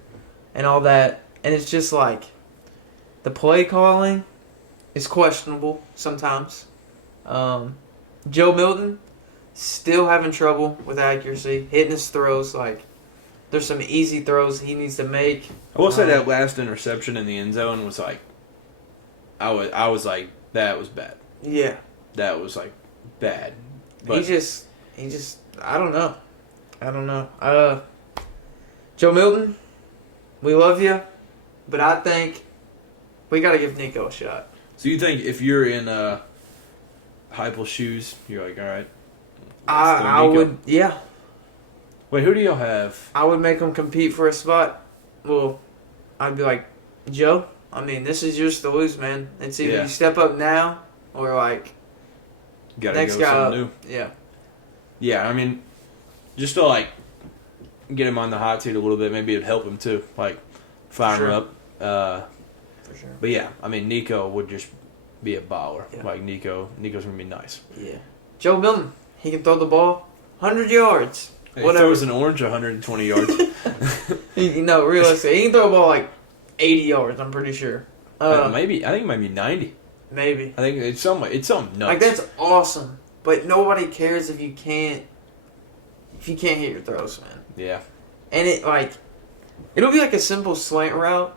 and all that, and it's just like the play calling is questionable sometimes. Joe Milton still having trouble with accuracy, hitting his throws. Like there's some easy throws he needs to make. I will say that last interception in the end zone was like, I was like, that was bad. Yeah, that was like bad. But he just I don't know. Joe Milton, we love you, but I think we got to give Nico a shot. So you think if you're in Heupel's shoes, you're like, all right. I would, yeah. Wait, who do y'all have? I would make him compete for a spot. Well, I'd be like, Joe, I mean, this is yours to lose, man. It's either you step up now or like gotta next go guy up. new. Yeah. Yeah, I mean, just to like get him on the hot seat a little bit, maybe it'd help him too. Like fire him up. For sure. But yeah, I mean, Nico would just be a baller. Yeah. Like Nico's gonna be nice. Yeah. Joe Milton, he can throw the ball 100 yards. He whatever. throws an orange 120 yards. Realistically, he can throw a ball like 80 yards. I'm pretty sure. I think it might be 90. Maybe. I think it's something nuts. Like that's awesome, but nobody cares if you can't hit your throws, man. Yeah. And it'll be like a simple slant route,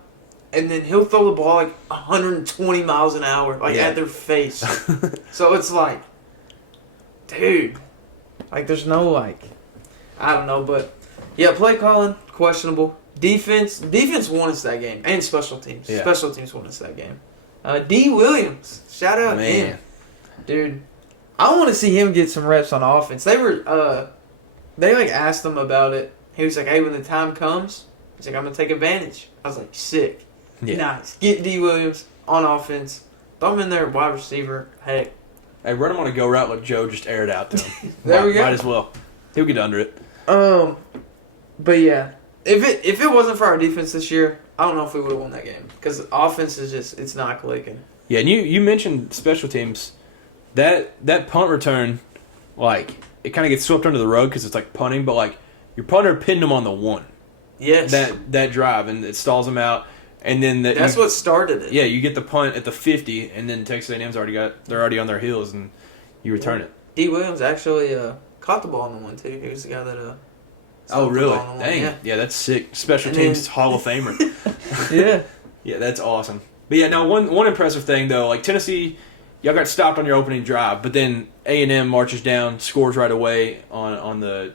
and then he'll throw the ball like 120 miles an hour, at their face. So it's like, dude, like there's no I don't know, but yeah, play calling questionable. Defense won us that game, and special teams. Yeah. Special teams won us that game. D. Williams, shout out him, dude. I want to see him get some reps on offense. They asked him about it. He was like, "Hey, when the time comes, he's like, I'm gonna take advantage." I was like, "Sick, nice. Get D. Williams on offense. Throw him in there, wide receiver. Heck, hey, run him on a go route like Joe just aired out to him. There we go. Might as well. He'll get under it. But yeah, if it wasn't for our defense this year, I don't know if we would have won that game because offense is just it's not clicking. Yeah, and you mentioned special teams. That punt return, it kind of gets swept under the rug because it's like punting, but your punter pinned him on the one. Yes. That drive, and it stalls him out, and then that's what started it. Yeah, you get the punt at the 50, and then Texas A&M's they're already on their heels, and you return it. D. Williams actually caught the ball on the one too. He was the guy that. Oh really? Dang. Yeah, that's sick. Special teams Hall of Famer. Yeah. Yeah, that's awesome. But yeah, now one impressive thing though, Tennessee, y'all got stopped on your opening drive, but then A&M marches down, scores right away on the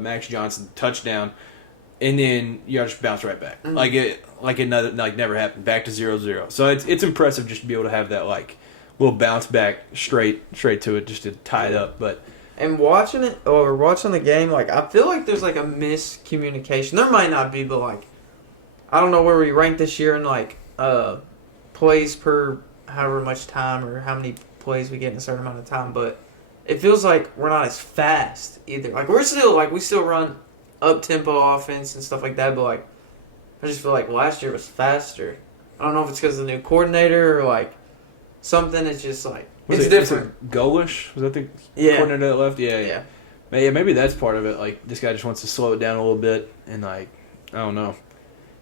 Max Johnson touchdown, and then y'all just bounce right back. Mm-hmm. It never happened. Back to 0-0. So it's impressive just to be able to have that little bounce back straight to it just to tie it up. But and watching the game, I feel like there's a miscommunication. There might not be, but I don't know where we rank this year in plays per however much time or how many plays we get in a certain amount of time, but it feels like we're not as fast either. We're still we still run up tempo offense and stuff like that, but I just feel like last year was faster. I don't know if it's because of the new coordinator or something. It's just it's different. Golish, was that the coordinator that left? Yeah. Maybe that's part of it. This guy just wants to slow it down a little bit, and I don't know.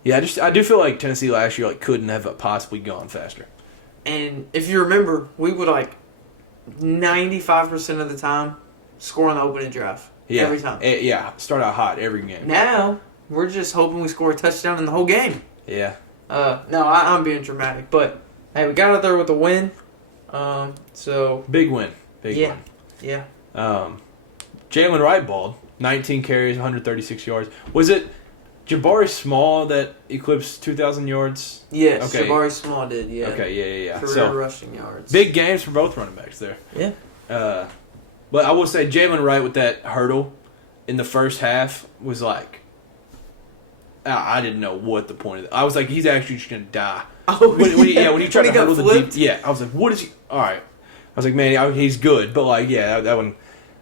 Yeah, I do feel like Tennessee last year couldn't have possibly gone faster. And if you remember, we would 95% of the time score on the opening drive. Yeah. Every time. Start out hot every game. Now we're just hoping we score a touchdown in the whole game. Yeah. No, I'm being dramatic, but hey, we got out there with a win. So big win. Big win. Yeah. Jalen Wright balled 19 carries, 136 yards. Was it Jabari Small that eclipsed 2,000 yards? Yes, okay. Jabari Small did, yeah. Okay, yeah. Career rushing yards. Big games for both running backs there. Yeah. But I will say Jalen Wright with that hurdle in the first half was I didn't know what the point of it. I was he's actually just going to die. Oh, when he tried to hurdle the deep. Yeah, I was like, what is he? All right. I was like, man, he's good. But, that one.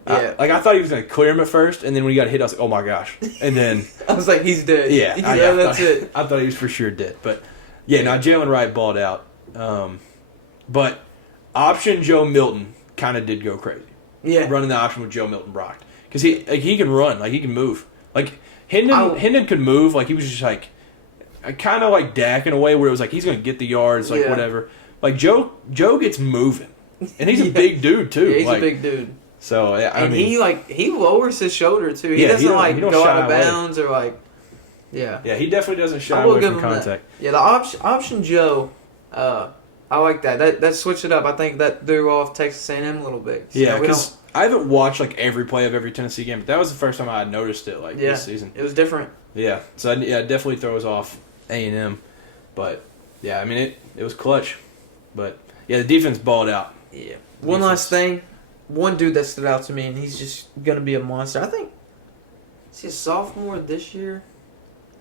Yeah. I thought he was going to clear him at first, and then when he got hit, I was like, oh my gosh. And then. I was like, he's dead. Yeah. That's it. I thought he was for sure dead. But, Jalen Wright balled out. But option Joe Milton kind of did go crazy. running the option with Joe Milton Brock because he can run, like he can move. Like Hendon could move, like he was just like kind of like Dak in a way where it was like he's gonna get the yards, like whatever. Like Joe gets moving, and he's a big dude too. Yeah, he's a big dude. So I mean, he lowers his shoulder too. He doesn't go out of bounds or like. Yeah. Yeah, he definitely doesn't shy away from contact. Yeah, the option Joe, I like that. That switched it up. I think that threw off Texas A&M a little bit. So yeah, because I haven't watched like every play of every Tennessee game, but that was the first time I had noticed it this season. It was different. Yeah, so it definitely throws off A&M, but yeah, I mean it was clutch, but yeah, the defense balled out. Yeah. One last thing, one dude that stood out to me, and he's just gonna be a monster. I think is he a sophomore this year?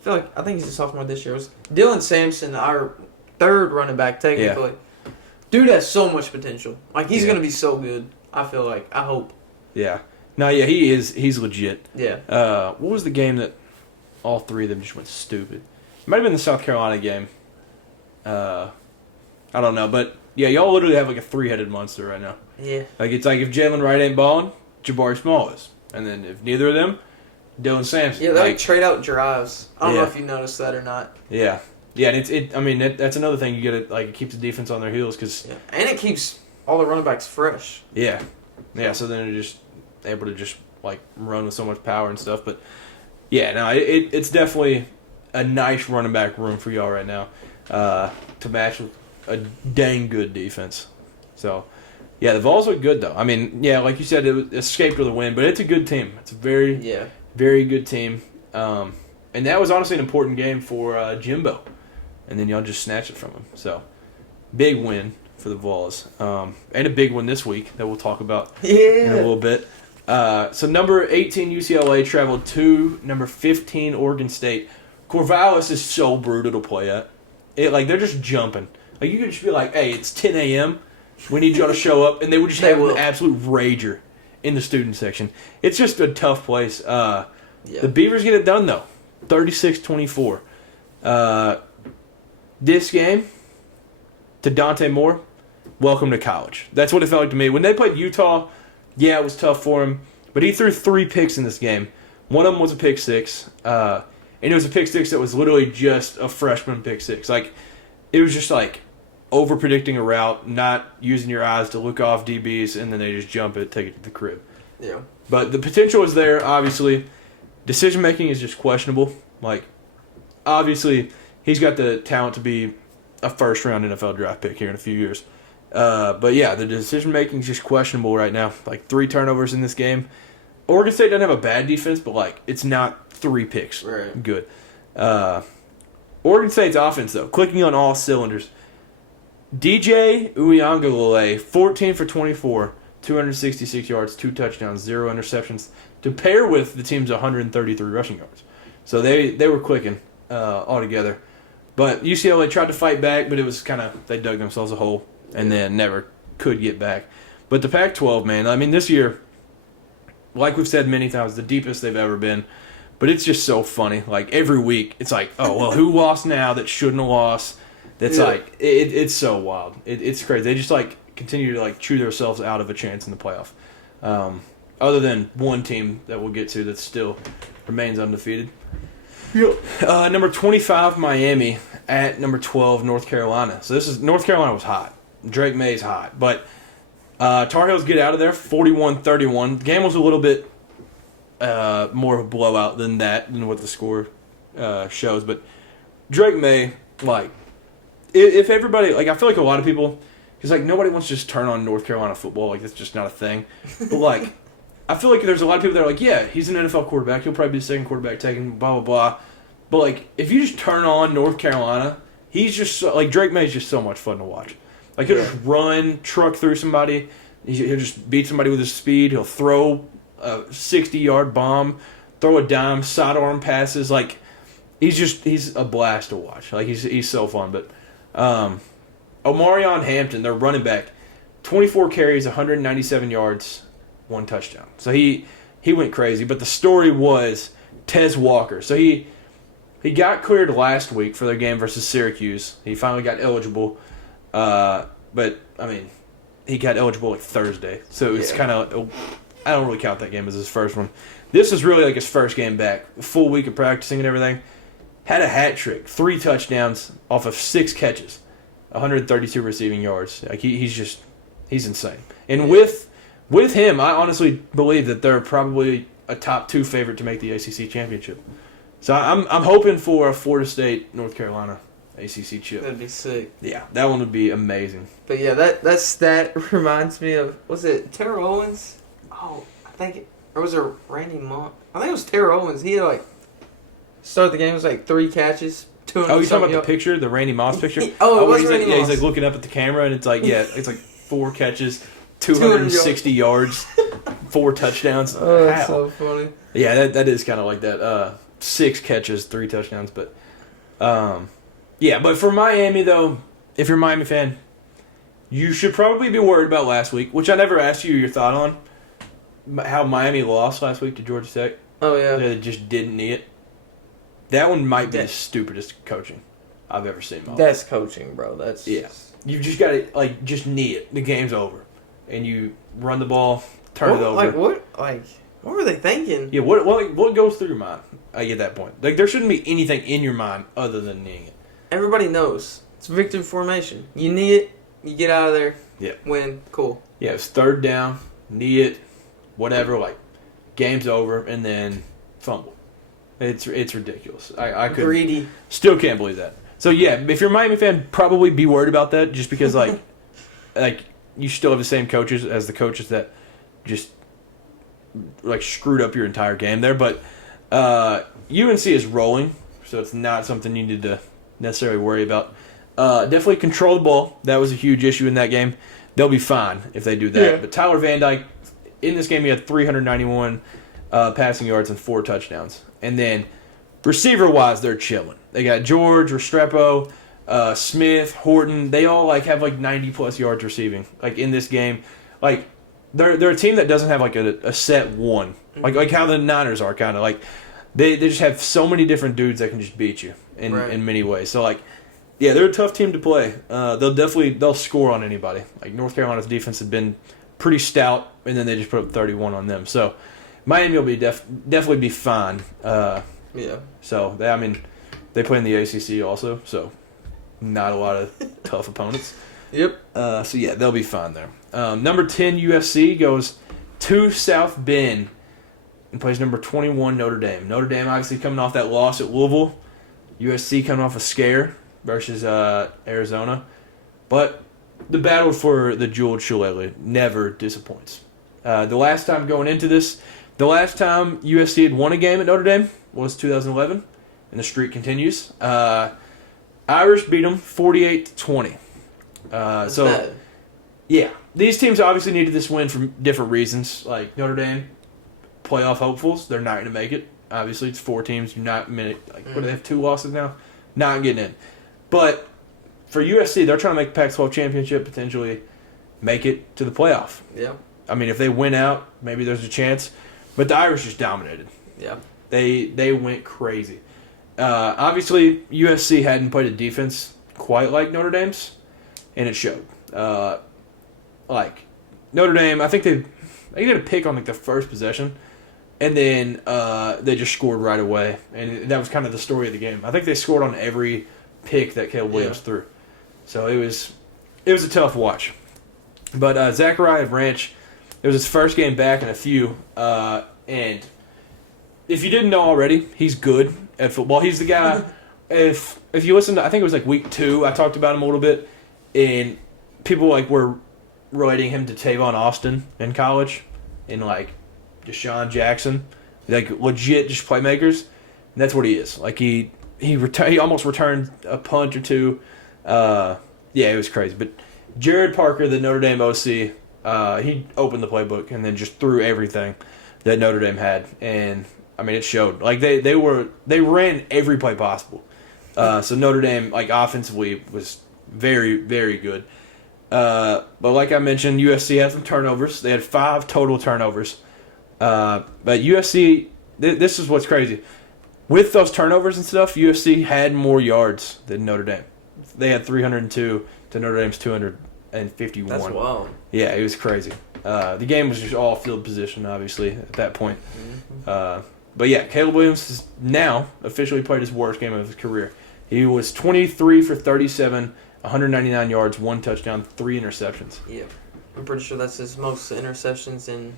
I think he's a sophomore this year. It was Dylan Sampson, our third running back, technically. Yeah. Dude has so much potential. Like, he's going to be so good, I feel like. I hope. Yeah. No, yeah, he is. He's legit. Yeah. What was the game that all three of them just went stupid? It might have been the South Carolina game. I don't know. But, yeah, y'all literally have, like, a three-headed monster right now. Yeah. Like, it's like if Jalen Wright ain't balling, Jabari Small is. And then if neither of them, Dylan Sampson. Yeah, they trade out drives. I don't know if you noticed that or not. Yeah. Yeah, and I mean, that's another thing you get to, like, it keeps the defense on their heels because... Yeah. And it keeps all the running backs fresh. Yeah. Yeah, so then they're just able to just, like, run with so much power and stuff. But, yeah, no, it's definitely a nice running back room for y'all right now to match with a dang good defense. So, yeah, the Vols look good, though. I mean, yeah, like you said, it escaped with a win, but it's a good team. It's a very good team. And that was honestly an important game for Jimbo. And then y'all just snatched it from him. So, big win for the Vols. And a big one this week that we'll talk about in a little bit. So, number 18 UCLA traveled to number 15 Oregon State. Corvallis is so brutal to play at. They're just jumping. Like, you could just be like, hey, it's 10 a.m. We need y'all to show up. And they would just have an absolute rager in the student section. It's just a tough place. The Beavers get it done, though. 36-24. This game, to Dante Moore, welcome to college. That's what it felt like to me. When they played Utah, it was tough for him. But he threw 3 picks in this game. One of them was a pick six. And it was a pick six that was literally just a freshman pick six. Like, it was just like over-predicting a route, not using your eyes to look off DBs, and then they just jump it, take it to the crib. Yeah. But the potential is there, obviously. Decision-making is just questionable. Like, obviously, he's got the talent to be a first-round NFL draft pick here in a few years. But, yeah, the decision-making is just questionable right now. Like, 3 turnovers in this game. Oregon State doesn't have a bad defense, but, like, it's not 3 picks. Right. Good. Oregon State's offense, though, clicking on all cylinders. DJ Uiagalelei, 14 for 24, 266 yards, 2 touchdowns, 0 interceptions, to pair with the team's 133 rushing yards. So they were clicking altogether. But UCLA tried to fight back, but it was kind of, they dug themselves a hole and then never could get back. But the Pac-12, man, I mean, this year, like we've said many times, the deepest they've ever been. But it's just so funny. Like, every week, it's like, oh, well, who lost now that shouldn't have lost? That's like, it's so wild. It's crazy. They just, like, continue to, like, chew themselves out of a chance in the playoff. Other than one team that we'll get to that still remains undefeated. Number 25, Miami, at number 12, North Carolina. So North Carolina was hot. Drake May's hot. But Tar Heels get out of there, 41-31. The game was a little bit more of a blowout than what the score shows. But Drake May, like, if everybody, like, I feel like a lot of people, because, like, nobody wants to just turn on North Carolina football. Like, that's just not a thing. But, like, I feel like there's a lot of people that are like, yeah, he's an NFL quarterback. He'll probably be the second quarterback taken, blah, blah, blah. But, like, if you just turn on North Carolina, he's just, like, Drake May's just so much fun to watch. Like, he'll just run, truck through somebody. He'll just beat somebody with his speed. He'll throw a 60-yard bomb, throw a dime, sidearm passes. Like, he's a blast to watch. Like, he's so fun. But Omarion Hampton, their running back, 24 carries, 197 yards, 1 touchdown. So he went crazy. But the story was Tez Walker. So he got cleared last week for their game versus Syracuse. He finally got eligible. But, I mean, he got eligible like Thursday. So it's kind of, I don't really count that game as his first one. This is really like his first game back. A full week of practicing and everything. Had a hat trick, 3 touchdowns off of 6 catches, 132 receiving yards. Like he's insane. And with him, I honestly believe that they're probably a top 2 favorite to make the ACC championship. So I'm hoping for a Florida State, North Carolina ACC chip. That'd be sick. Yeah, that one would be amazing. But yeah, that stat reminds me of, was it Terrell Owens? Oh, I think or was it Randy Moss? I think it was Terrell Owens. He had start the game, it was 3 catches, 200. Oh, you talking about the picture, the Randy Moss picture? It was Randy Moss. He's looking up at the camera, and it's 4 catches, 260 yards, 4 touchdowns. Oh, that's so funny. Yeah, that is kind of like that. 6 catches, 3 touchdowns, but yeah. But for Miami though, if you're a Miami fan, you should probably be worried about last week, which I never asked you your thought on. How Miami lost last week to Georgia Tech. Oh yeah, they just didn't need it. That one might be the stupidest coaching I've ever seen. That's coaching, bro. That's You just got to just knee it. The game's over, and you run the ball, turn it over. What were they thinking? Yeah, what goes through your mind at that point? There shouldn't be anything in your mind other than kneeing it. Everybody knows it's victim formation. You knee it, you get out of there. Yeah. Win. Cool. Yeah, it's 3rd down, knee it, whatever. Game's over, and then fumble. It's ridiculous. I could greedy. Still can't believe that. So yeah, if you're a Miami fan, probably be worried about that, just because you still have the same coaches as the coaches that just screwed up your entire game there. But UNC is rolling, so it's not something you need to necessarily worry about. Definitely control the ball. That was a huge issue in that game. They'll be fine if they do that. Yeah. But Tyler Van Dyke, in this game, he had 391 passing yards and 4 touchdowns. And then receiver-wise, they're chilling. They got George, Restrepo, Smith, Horton. They all have 90-plus yards receiving in this game. They're a team that doesn't have a set one. Like how the Niners are kind of they just have so many different dudes that can just beat you in many ways. So yeah, they're a tough team to play. They'll score on anybody. North Carolina's defense has been pretty stout, and then they just put up 31 on them. So Miami will be definitely be fine. Yeah. So they play in the ACC also, so not a lot of tough opponents. Yep. So yeah, they'll be fine there. Number 10 USC goes to South Bend and plays number 21 Notre Dame. Notre Dame obviously coming off that loss at Louisville. USC coming off a scare versus Arizona, but the battle for the jeweled shillelagh never disappoints. The last time USC had won a game at Notre Dame was 2011, and the streak continues. Irish beat them 48-20. Bad. Yeah, these teams obviously needed this win for different reasons. Notre Dame, playoff hopefuls, they're not going to make it. Obviously, it's 4 teams. You're not what do they have, 2 losses now? Not getting in. But for USC, they're trying to make the Pac-12 championship, potentially make it to the playoff. Yeah. If they win out, maybe there's a chance. But the Irish just dominated. Yeah. They went crazy. Obviously, USC hadn't played a defense quite like Notre Dame's, and it showed. Notre Dame, I think they did a pick on the first possession, and then they just scored right away, and that was kind of the story of the game. I think they scored on every pick that Caleb Williams threw, so it was a tough watch. But Zachariah Branch, it was his first game back in a few, and if you didn't know already, he's good at football. He's the guy. If you listen to, I think it was week 2, I talked about him a little bit, and people were relating him to Tavon Austin in college, and Deshaun Jackson, legit just playmakers. And that's what he is. He almost returned a punt or 2. Yeah, it was crazy. But Jared Parker, the Notre Dame OC, he opened the playbook and then just threw everything that Notre Dame had, and it showed. They ran every play possible. So Notre Dame offensively was very, very good. But like I mentioned, USC had some turnovers. They had 5 total turnovers. But USC, this is what's crazy. With those turnovers and stuff, USC had more yards than Notre Dame. They had 302 to Notre Dame's 51. That's wild. Yeah, it was crazy. The game was just all field position, obviously, at that point. Mm-hmm. But yeah, Caleb Williams has now officially played his worst game of his career. He was 23 for 37, 199 yards, 1 touchdown, 3 interceptions. Yeah. I'm pretty sure that's his most interceptions in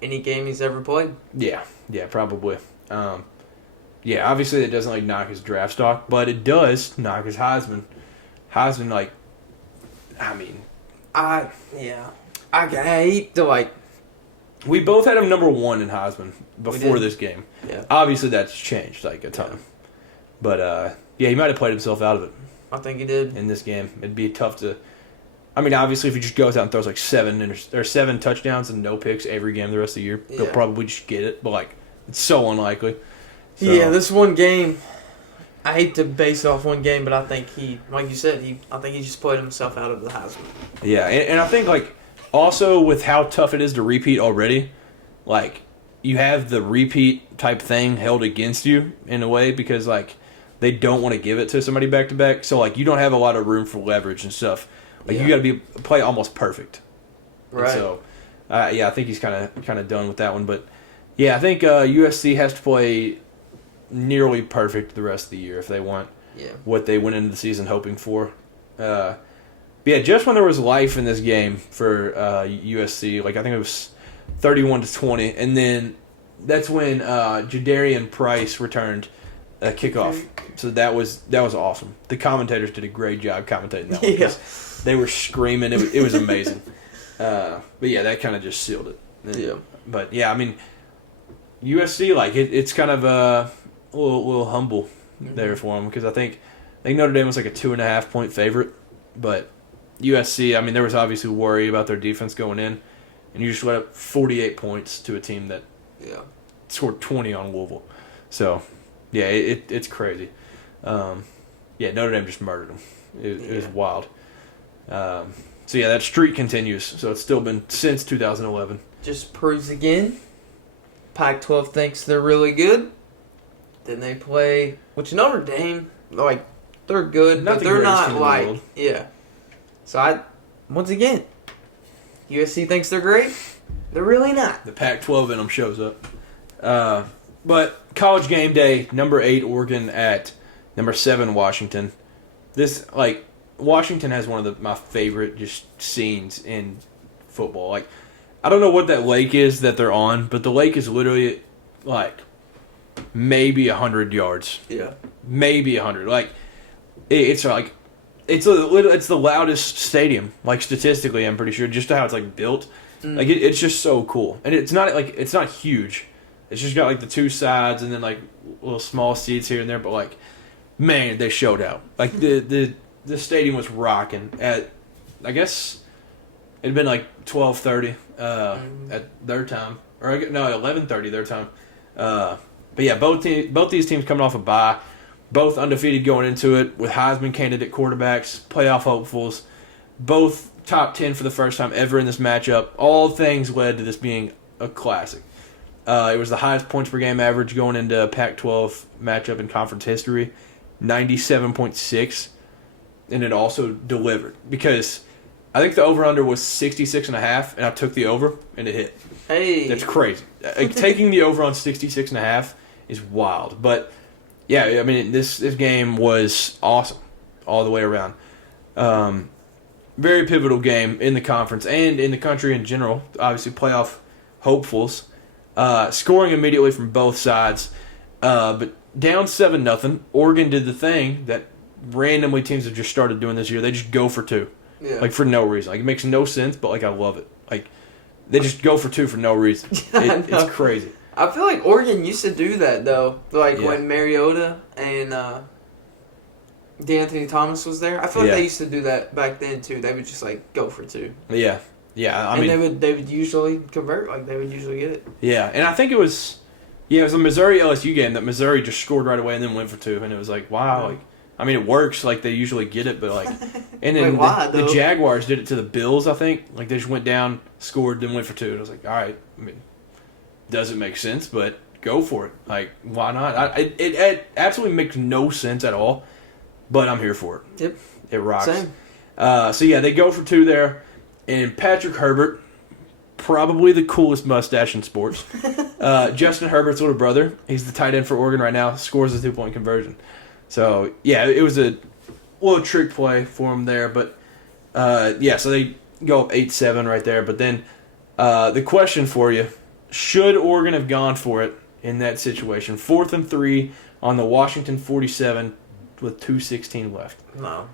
any game he's ever played. Yeah, probably. Yeah, obviously that doesn't knock his draft stock, but it does knock his Heisman. Heisman, I hate to we both had him number 1 in Heisman before this game. Yeah. Obviously that's changed a ton. Yeah. But he might have played himself out of it. I think he did. In this game. It'd be tough to obviously if he just goes out and throws 7 touchdowns and no picks every game the rest of the year, he'll probably just get it, but it's so unlikely. So, yeah, this one game, I hate to base it off one game, but I think he, like you said, I think he just played himself out of the Heisman. Yeah, and I think also with how tough it is to repeat already, you have the repeat type thing held against you in a way because they don't want to give it to somebody back to back, so you don't have a lot of room for leverage and stuff. You got to play almost perfect. Right. And so, I think he's kind of done with that one, but yeah, I think USC has to play nearly perfect the rest of the year if they want what they went into the season hoping for. But yeah, just when there was life in this game for USC, I think it was 31-20, and then that's when Jadarian Price returned a kickoff. So that was awesome. The commentators did a great job commentating that one. Yeah. They were screaming. It was amazing. But yeah, that kind of just sealed it. Yeah. But yeah, USC it's kind of a little humble there for them because I think Notre Dame was a 2.5 point favorite, but USC, there was obviously worry about their defense going in, and you just let up 48 points to a team that scored 20 on Louisville. So yeah, it's crazy. Notre Dame just murdered them. It was wild. So yeah, that streak continues. So it's still been since 2011. Just proves again, Pac-12 thinks they're really good. Then they play, which Notre Dame, they're good, but they're not So once again, USC thinks they're great. They're really not. The Pac-12 in them shows up. But college game day, number 8 Oregon at number 7 Washington. This Washington has one of my favorite just scenes in football. I don't know what that lake is that they're on, but the lake is literally maybe 100 yards. Yeah. Maybe 100. It's the loudest stadium. Statistically, I'm pretty sure, just how it's built. It's just so cool, and it's not huge. It's just got the 2 sides and then little small seats here and there. But man, they showed out. The stadium was rocking at, I guess, it'd been 12:30 at their time, or 11:30 their time. But yeah, both these teams coming off a bye, both undefeated going into it with Heisman candidate quarterbacks, playoff hopefuls, both top 10 for the first time ever in this matchup. All things led to this being a classic. It was the highest points per game average going into a Pac-12 matchup in conference history, 97.6. And it also delivered because I think the over-under was 66.5, and I took the over, and it hit. Hey. That's crazy. Taking the over on 66.5 is wild. But, yeah, this game was awesome all the way around. Very pivotal game in the conference and in the country in general. Obviously, playoff hopefuls. Scoring immediately from both sides. But down 7-0, Oregon did the thing that randomly teams have just started doing this year. They just go for 2. Yeah. For no reason. It makes no sense, but I love it. They just go for 2 for no reason. It's crazy. I feel like Oregon used to do that though. When Mariota and D'Anthony Thomas was there. I feel like they used to do that back then too. They would just go for 2. Yeah. Yeah. They would usually convert, they would usually get it. Yeah, and I think it was a Missouri LSU game that Missouri just scored right away and then went for 2, and it was wow, it works. They usually get it, but and then the Jaguars did it to the Bills. I think they just went down, scored, then went for 2. And I was all right. Doesn't make sense, but go for it. Why not? It absolutely makes no sense at all, but I'm here for it. Yep, it rocks. Same. They go for 2 there. And Patrick Herbert, probably the coolest mustache in sports. Justin Herbert's little brother. He's the tight end for Oregon right now. Scores a 2-point conversion. So, yeah, it was a little trick play for him there. But, so they go up 8-7 right there. But then the question for you, should Oregon have gone for it in that situation? 4th and 3 on the Washington 47 with 2:16 left. No.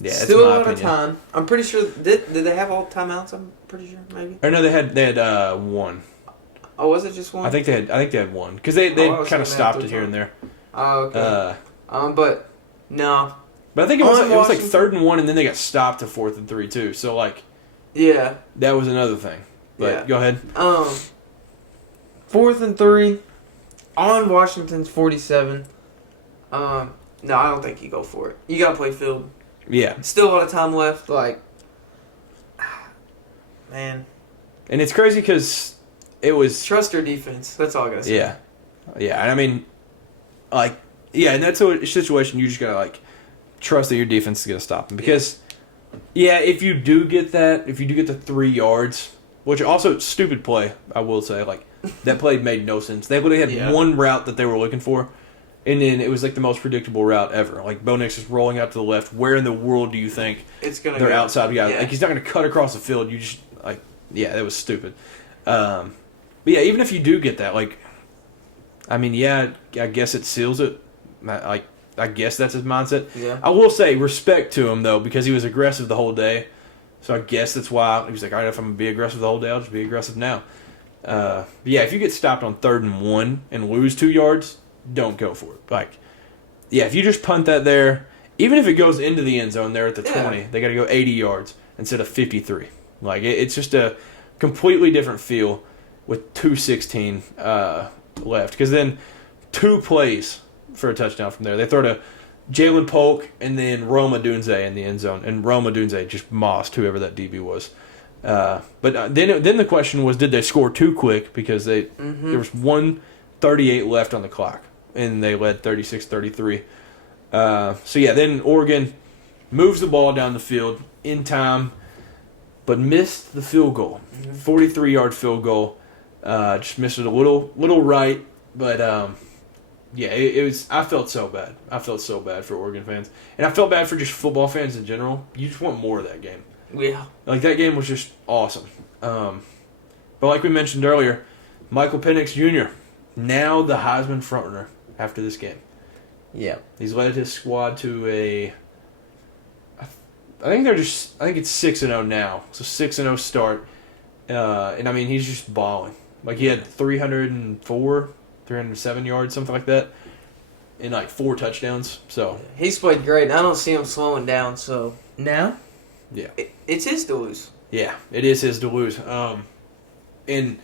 Yeah, still a lot of time. I'm pretty sure. Did they have all timeouts? I'm pretty sure, maybe. Or no, they had one. Oh, was it just one? I think they had one because they kind of stopped it here and there. Oh, okay. But no. But I think it was like 3rd and 1, and then they got stopped to 4th and 3 too. So like, yeah, that was another thing. But go ahead. 4th and 3 on Washington's 47. No, I don't think you go for it. You gotta play field. Yeah. Still a lot of time left. Like, man. And it's crazy because it was trust your defense. That's all I gotta say. Yeah. And I mean, like, in that situation, you just gotta like trust that your defense is gonna stop them because, if you do get the 3 yards, which also stupid play, I will say, like that play made no sense. They literally had one route that they were looking for. And then it was like the most predictable route ever. Like Bo Nix is rolling out to the left. Where in the world do you think it's gonna their go outside guy? Yeah. Like he's not going to cut across the field. You just that was stupid. But even if you do get that, like, I mean, I guess it seals it. Like I guess that's his mindset. Yeah. I will say respect to him though because he was aggressive the whole day. So I guess that's why he was like, all right, if I'm gonna be aggressive the whole day, I'll just be aggressive now. If you get stopped on 3rd and 1 and lose 2 yards. Don't go for it. Like, if you just punt that there, even if it goes into the end zone there at the 20, they got to go 80 yards instead of 53. Like, it's just a completely different feel with 2:16 left. Because then 2 plays for a touchdown from there. They throw to Jalen Polk and then Roma Dunze in the end zone. And Roma Dunze just mossed whoever that DB was. But then the question was, did they score too quick? Because there was 1:38 left on the clock. And they led 36-33. Then Oregon moves the ball down the field in time, but missed the field goal. 43-yard field goal. Just missed it a little right, but it was. I felt so bad. I felt so bad for Oregon fans, and I felt bad for just football fans in general. You just want more of that game. Yeah, like that game was just awesome. But like we mentioned earlier, Michael Penix Jr. now the Heisman frontrunner after this game. Yeah. He's led his squad to I think it's 6-0 now. So 6-0 start. And I mean, he's just balling. Like he had 307 yards, something like that, and like 4 touchdowns. So he's played great. I don't see him slowing down. So now, it's his to lose. Yeah, it is his to lose. In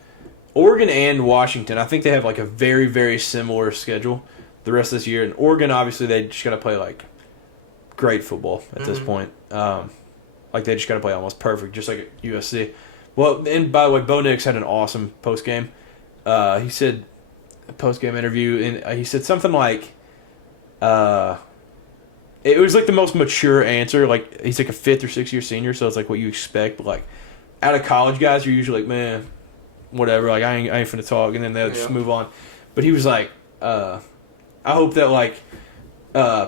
Oregon and Washington, I think they have like a very, very similar schedule the rest of this year. And Oregon, obviously, they just got to play like great football at this point. Like they just got to play almost perfect, just like at USC. Well, and by the way, Bo Nix had an awesome post game. He said a post game interview, and he said something like, it was like the most mature answer. Like he's like a 5th or 6th year senior, so it's like what you expect. But like out of college guys, you're usually like, man, whatever. Like I ain't finna talk, and then they'll just move on. But he was like, I hope that like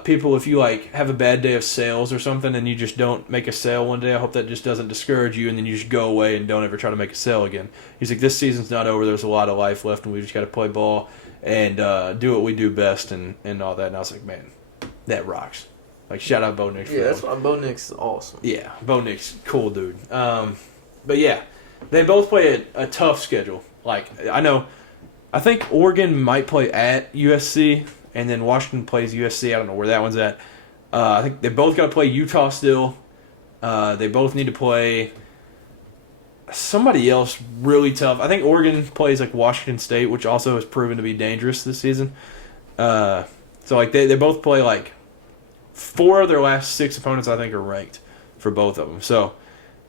people, if you like have a bad day of sales or something, and you just don't make a sale one day, I hope that just doesn't discourage you, and then you just go away and don't ever try to make a sale again. He's like, this season's not over. There's a lot of life left, and we just got to play ball and do what we do best and all that. And I was like, man, that rocks. Like, shout out Bo Nix. Yeah, that's why Bo Nix is awesome. Yeah, Bo Nix, cool dude. But yeah, they both play a tough schedule. Like, I think Oregon might play at USC, and then Washington plays USC. I don't know where that one's at. I think they both got to play Utah still. They both need to play somebody else really tough. I think Oregon plays like Washington State, which also has proven to be dangerous this season. So like they both play like 4 of their last 6 opponents, I think, are ranked for both of them. So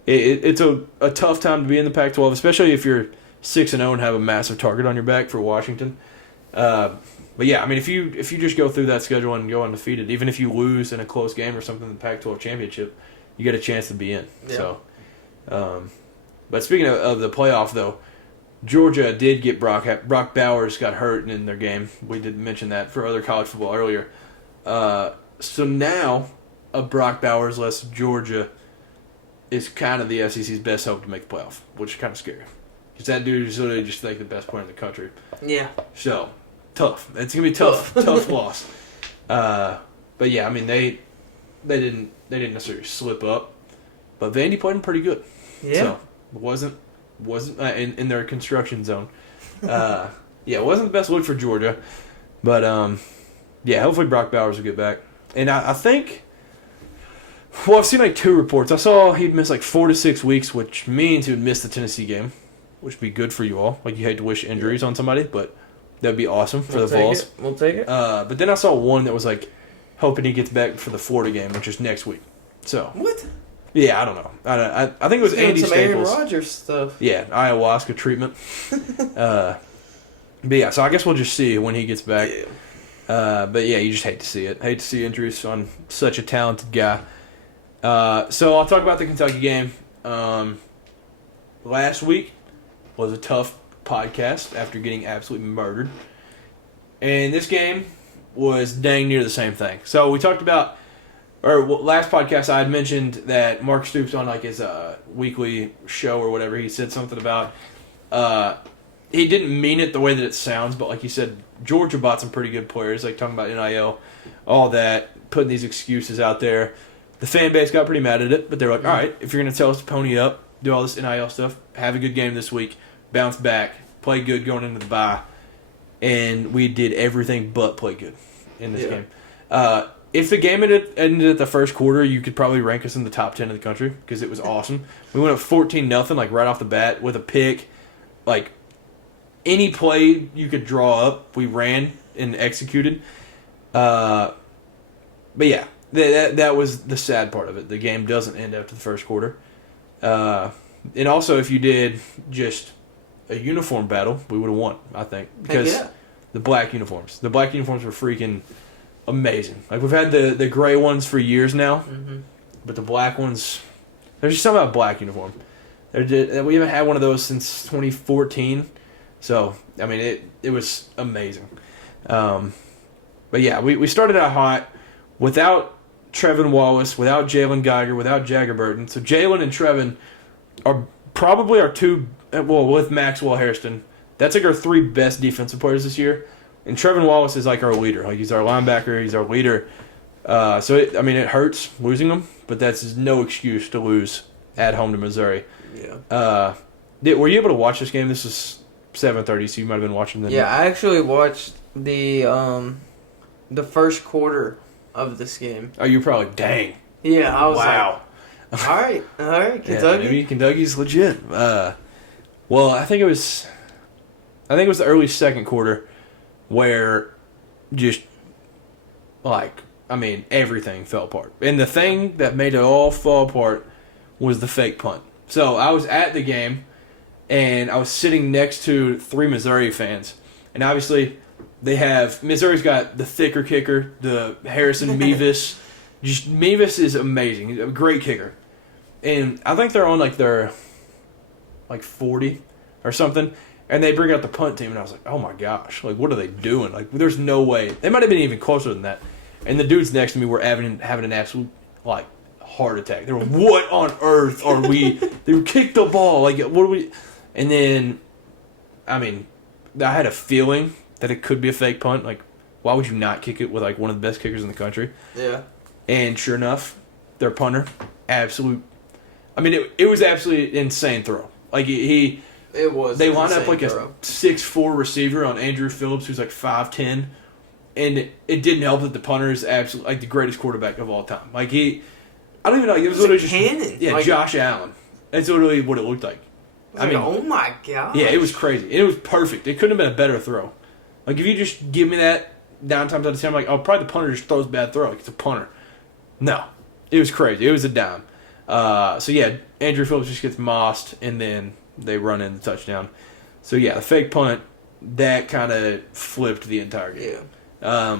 it's a tough time to be in the Pac-12, especially if you're 6-0 and have a massive target on your back for Washington. But yeah, I mean, if you just go through that schedule and go undefeated, even if you lose in a close game or something in the Pac-12 championship, you get a chance to be in. Yeah. So, but speaking of the playoff, though, Georgia did get Brock Bowers got hurt in their game. We did mention that for other college football earlier. So now, a Brock Bowers less Georgia is kind of the SEC's best hope to make the playoff, which is kind of scary. Because that dude is literally just like the best player in the country. Yeah. So, tough. It's going to be tough loss. But yeah, I mean, they didn't necessarily slip up. But Vandy played them pretty good. Yeah. So, it wasn't in their construction zone. Yeah, it wasn't the best look for Georgia. But, yeah, hopefully Brock Bowers will get back. And I think, well, I've seen like 2 reports. I saw he'd miss like 4 to 6 weeks, which means he would miss the Tennessee game, which would be good for you all. Like, you hate to wish injuries on somebody, but that would be awesome for the Vols. We'll take it. But then I saw one that was like hoping he gets back for the Florida game, which is next week. So what? Yeah, I don't know. I think it was Andy Staples. Aaron Rodgers stuff. Yeah, ayahuasca treatment. But yeah, so I guess we'll just see when he gets back. Yeah. But yeah, you just hate to see it. Hate to see injuries on such a talented guy. So I'll talk about the Kentucky game. Last week was a tough podcast after getting absolutely murdered. And this game was dang near the same thing. So we talked about, or last podcast I had mentioned that Mark Stoops on like his weekly show or whatever, he said something about, he didn't mean it the way that it sounds, but like he said, Georgia bought some pretty good players, like talking about NIL, all that, putting these excuses out there. The fan base got pretty mad at it, but they were like, all right, if you're going to tell us to pony up, do all this NIL stuff, have a good game this week, bounce back, play good going into the bye. And we did everything but play good in this game. If the game ended at the first quarter, you could probably rank us in the top 10 of the country because it was awesome. We went up 14-0, like right off the bat with a pick. Like any play you could draw up, we ran and executed. But yeah, that was the sad part of it. The game doesn't end after the first quarter. And also, if you did just a uniform battle, we would have won, I think. Because the black uniforms were freaking amazing. Like, we've had the gray ones for years now, but the black ones, there's just something about black uniform. We haven't had one of those since 2014. So, I mean, it was amazing. But yeah, we started out hot without Trevin Wallace, without Jalen Geiger, without Jagger Burton. So Jalen and Trevin are probably our two, well, with Maxwell Hairston, that's like our 3 best defensive players this year. And Trevin Wallace is like our leader. Like, he's our linebacker, he's our leader. So, it hurts losing him, but that's no excuse to lose at home to Missouri. Yeah. Were you able to watch this game? This was 7:30, so you might have been watching the. Yeah, I actually watched the first quarter of this game. Oh, you're probably dang. Yeah, I was wow. Like, all right, Kentucky. Yeah, maybe Kentucky's legit. Well, I think it was the early second quarter where just everything fell apart. And the thing that made it all fall apart was the fake punt. So I was at the game, and I was sitting next to 3 Missouri fans. And obviously, Missouri's got the thicker kicker, the Harrison Mevis. Just Mevis is amazing. He's a great kicker. And I think they're on their 40 or something. And they bring out the punt team, and I was like, oh my gosh, what are they doing? There's no way. They might have been even closer than that. And the dudes next to me were having an absolute heart attack. They were, what on earth are we? They kicked the ball. What are we? And then, I had a feeling that it could be a fake punt. Why would you not kick it with one of the best kickers in the country? Yeah. And sure enough, their punter, absolute. It was absolutely insane throw. It was. They lined up a 6'4" receiver on Andrew Phillips, who's 5'10", and it didn't help that the punter is absolutely the greatest quarterback of all time. I don't even know. It was literally just cannon. Yeah, Josh Allen. That's literally what it looked like. Oh my god. Yeah, it was crazy. It was perfect. It couldn't have been a better throw. If you just give me that 9 times out of 10, I'm probably the punter just throws a bad throw. It's a punter. No, it was crazy. It was a dime. So yeah, Andrew Phillips just gets mossed, and then they run in the touchdown. So yeah, the fake punt, that kind of flipped the entire game. Yeah.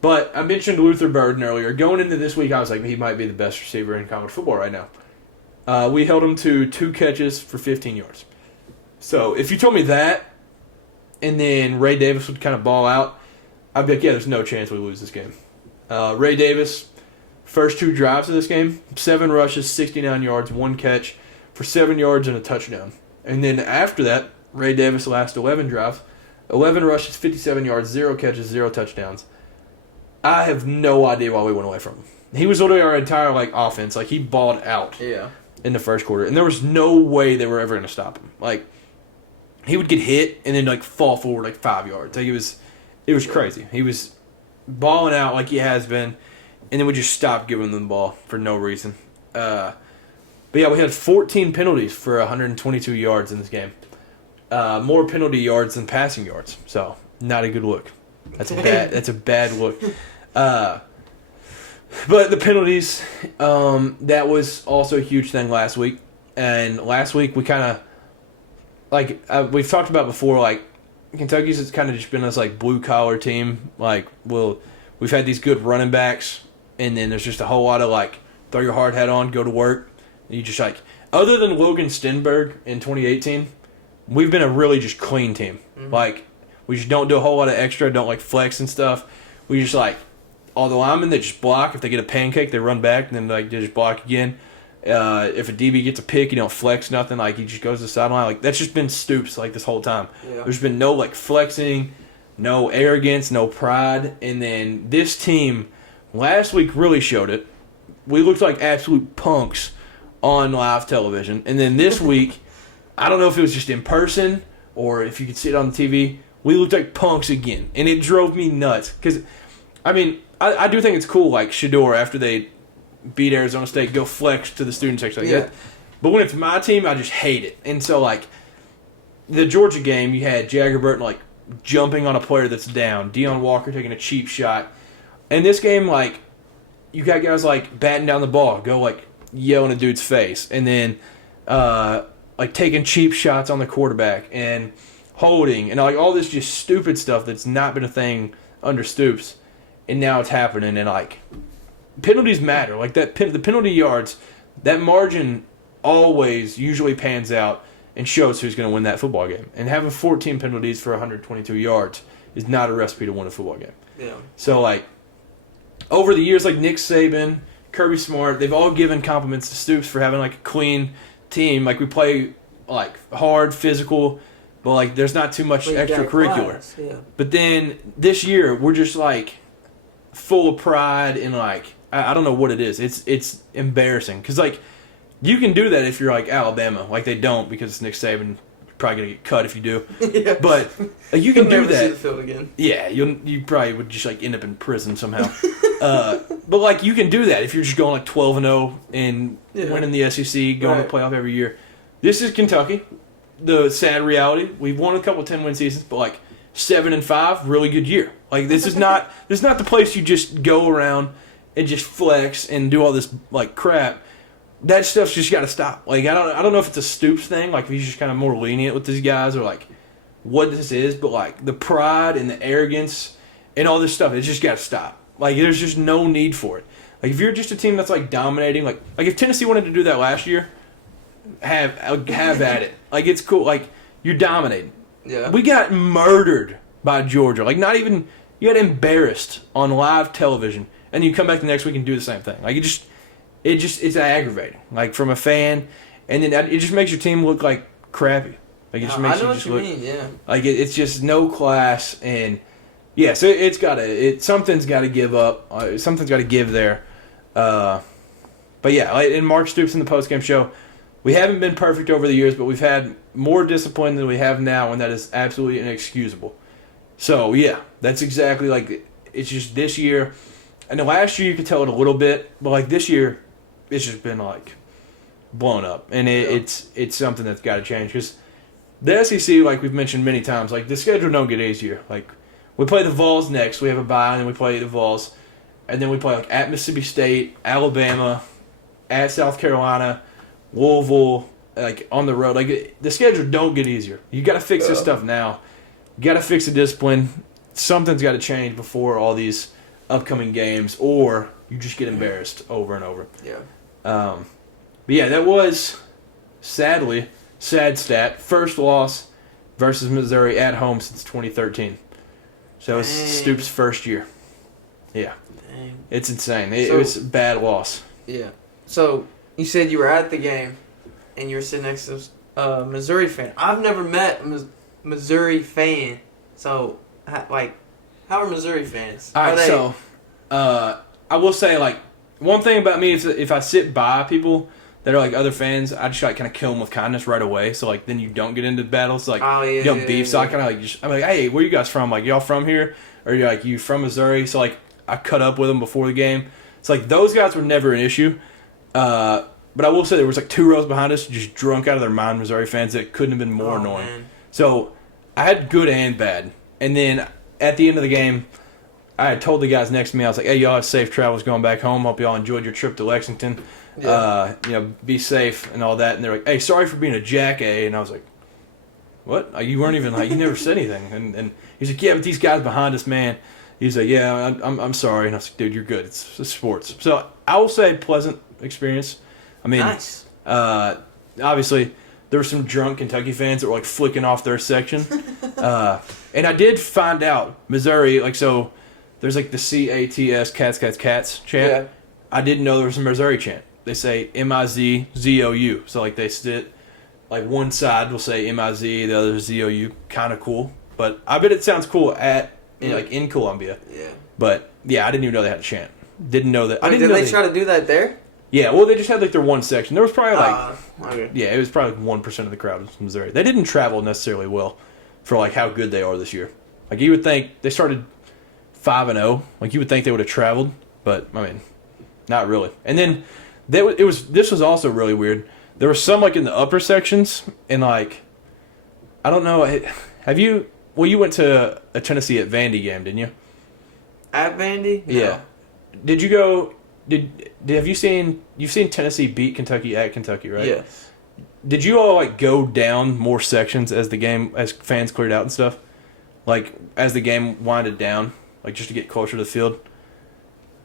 But I mentioned Luther Burden earlier. Going into this week, I was like, he might be the best receiver in college football right now. We held him to 2 catches for 15 yards. So if you told me that, and then Ray Davis would kind of ball out, I'd be like, yeah, there's no chance we lose this game. Ray Davis, first 2 drives of this game, 7 rushes, 69 yards, 1 catch for 7 yards and a touchdown. And then after that, Ray Davis last 11 drives, 11 rushes, 57 yards, 0 catches, 0 touchdowns. I have no idea why we went away from him. He was literally our entire offense. He balled out in the first quarter. And there was no way they were ever going to stop him. He would get hit and then fall forward 5 yards. It was crazy. He was balling out like he has been, and then we just stopped giving them the ball for no reason. But yeah, we had 14 penalties for 122 yards in this game. More penalty yards than passing yards. So not a good look. That's a bad look. But the penalties, that was also a huge thing last week. And last week we kind of, we've talked about before, Kentucky's kind of just been this blue collar team. We've had these good running backs, and then there's just a whole lot of throw your hard hat on, go to work. And you just other than Logan Stenberg in 2018, we've been a really just clean team. Mm-hmm. We just don't do a whole lot of extra, don't flex and stuff. We just all the linemen, they just block. If they get a pancake, they run back, and then they just block again. If a DB gets a pick, you don't flex nothing. He just goes to the sideline. That's just been Stoops this whole time. Yeah. There's been no flexing, no arrogance, no pride. And then this team last week really showed it. We looked like absolute punks on live television. And then this week, I don't know if it was just in person or if you could see it on the TV, we looked like punks again. And it drove me nuts. Because, I do think it's cool, Shedeur, after they beat Arizona State, go flex to the student section that. But when it's my team, I just hate it. And so, the Georgia game, you had Jagger Burton, jumping on a player that's down. Deion Walker taking a cheap shot. And this game, you got guys, batting down the ball, go, yelling a dude's face. And then, taking cheap shots on the quarterback and holding. And, all this just stupid stuff that's not been a thing under Stoops. And now it's happening. And, penalties matter. The penalty yards, that margin always usually pans out and shows who's going to win that football game. And having 14 penalties for 122 yards is not a recipe to win a football game. Yeah. So, over the years, Nick Saban, Kirby Smart, they've all given compliments to Stoops for having, a clean team. We play, hard, physical, but, there's not too much extracurricular. Yeah. But then this year, we're just, full of pride and, I don't know what it is. It's embarrassing. Because, you can do that if you're, Alabama. They don't because it's Nick Saban. You're probably going to get cut if you do. Yeah. But you can do that. See the field again. Yeah, you probably would just, end up in prison somehow. But, you can do that if you're just going, 12-0 and winning the SEC, going to playoff every year. This is Kentucky. The sad reality, we've won a couple 10-win seasons, but, 7-5, really good year. This is not the place you just go around and just flex and do all this crap. That stuff's just got to stop. I don't know if it's a Stoops thing, if he's just kind of more lenient with these guys, or what this is, but the pride and the arrogance and all this stuff, it's just got to stop. There's just no need for it. If you're just a team that's dominating, if Tennessee wanted to do that last year, have at it. It's cool. You're dominating. Yeah. We got murdered by Georgia. You got embarrassed on live television. And you come back the next week and do the same thing. It's aggravating. From a fan, and then it just makes your team look crappy. It just makes I know you what just you look. mean, yeah. It's just no class, and yeah. So something's got to give up. Something's got to give there. But yeah, and Mark Stoops in the postgame show, we haven't been perfect over the years, but we've had more discipline than we have now, and that is absolutely inexcusable. So yeah, that's exactly it's just this year. And the last year you could tell it a little bit, but this year, it's just been blown up, and it's something that's got to change because the SEC, we've mentioned many times, the schedule don't get easier. We play the Vols next, we have a bye, and then we play the Vols, and then we play at Mississippi State, Alabama, at South Carolina, Louisville, on the road. The schedule don't get easier. You got to fix this stuff now. You got to fix the discipline. Something's got to change before all these upcoming games, or you just get embarrassed over and over. Yeah. But yeah, that was, sadly, sad stat. First loss versus Missouri at home since 2013. So it was Stoops' first year. Yeah. Dang. It's insane. It was a bad loss. Yeah. So you said you were at the game, and you were sitting next to a Missouri fan. I've never met a Missouri fan. So, how are Missouri fans? All right, so I will say, like, one thing about me is if I sit by people that are, like, other fans, I just, like, kind of kill them with kindness right away. So, like, then you don't get into battles. Like, you don't beef. So I kind of, like, I'm like, hey, where you guys from? Like, y'all from here? Or you're like, you from Missouri? So, like, I cut up with them before the game. It's like, those guys were never an issue. But I will say there was, like, 2 rows behind us just drunk out of their mind Missouri fans that couldn't have been more annoying. Man. So I had good and bad. And then at the end of the game, I had told the guys next to me, I was like, hey, y'all have safe travels going back home. Hope y'all enjoyed your trip to Lexington. Yeah. Be safe and all that. And they're like, hey, sorry for being a jack, And I was like, what? Like, you weren't even, like, you never said anything. And he's like, yeah, but these guys behind us, man. He's like, yeah, I'm sorry. And I was like, dude, you're good. It's sports. So I will say pleasant experience. I mean, nice. Obviously, there were some drunk Kentucky fans that were, like, flicking off their section. And I did find out, Missouri, like, so there's, like, the CATS, cats chant. Yeah. I didn't know there was a Missouri chant. They say M-I-Z-Z-O-U. So, like, they sit, like, one side will say M-I-Z, the other Z-O-U. Kind of cool. But I bet it sounds cool in Columbia. Yeah. But, yeah, I didn't even know they had a chant. Didn't know that. Wait, did they try to do that there? Yeah, well, they just had, like, their one section. There was probably, okay. Yeah, it was probably 1% of the crowd was Missouri. They didn't travel necessarily well for, like, how good they are this year. Like, you would think they started 5-0. Like, you would think they would have traveled, but, I mean, not really. And then this was also really weird. There was some, like, in the upper sections, and, like, I don't know. You went to a Tennessee at Vandy game, didn't you? At Vandy? No. Yeah. Did you go... you've seen Tennessee beat Kentucky at Kentucky, right? Yes. Did you all, like, go down more sections as fans cleared out and stuff? Like, as the game winded down, like, just to get closer to the field?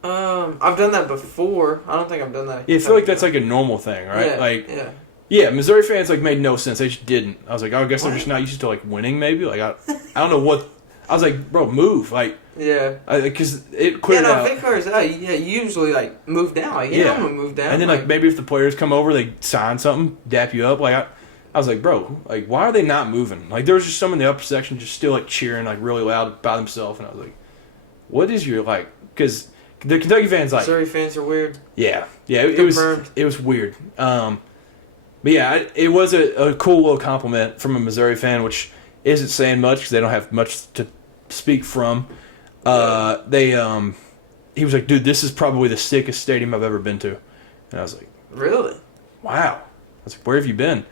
I've done that before. I don't think I've done that. Yeah, I feel like that's, like, a normal thing, right? Yeah, like, yeah. Yeah, Missouri fans, like, made no sense. They just didn't. I was like, oh, I guess they're just not used to, like, winning, maybe? Like, I don't know what... I was like, bro, move. Like... Yeah. Because it cleared out. Yeah, no, Vic Carter's you usually, like, move down. Like, I'm going to move down. And then, like, maybe if the players come over, they sign something, dap you up. Like, I was like, bro, like, why are they not moving? Like, there was just some in the upper section just still, like, cheering, like, really loud by themselves. And I was like, what is your, like... Because the Kentucky fans, like... Missouri fans are weird. Yeah. Yeah, it was weird. But, yeah, it was a cool little compliment from a Missouri fan, which isn't saying much because they don't have much to speak from. He was like, dude, this is probably the sickest stadium I've ever been to. And I was like, really? Wow. I was like, where have you been?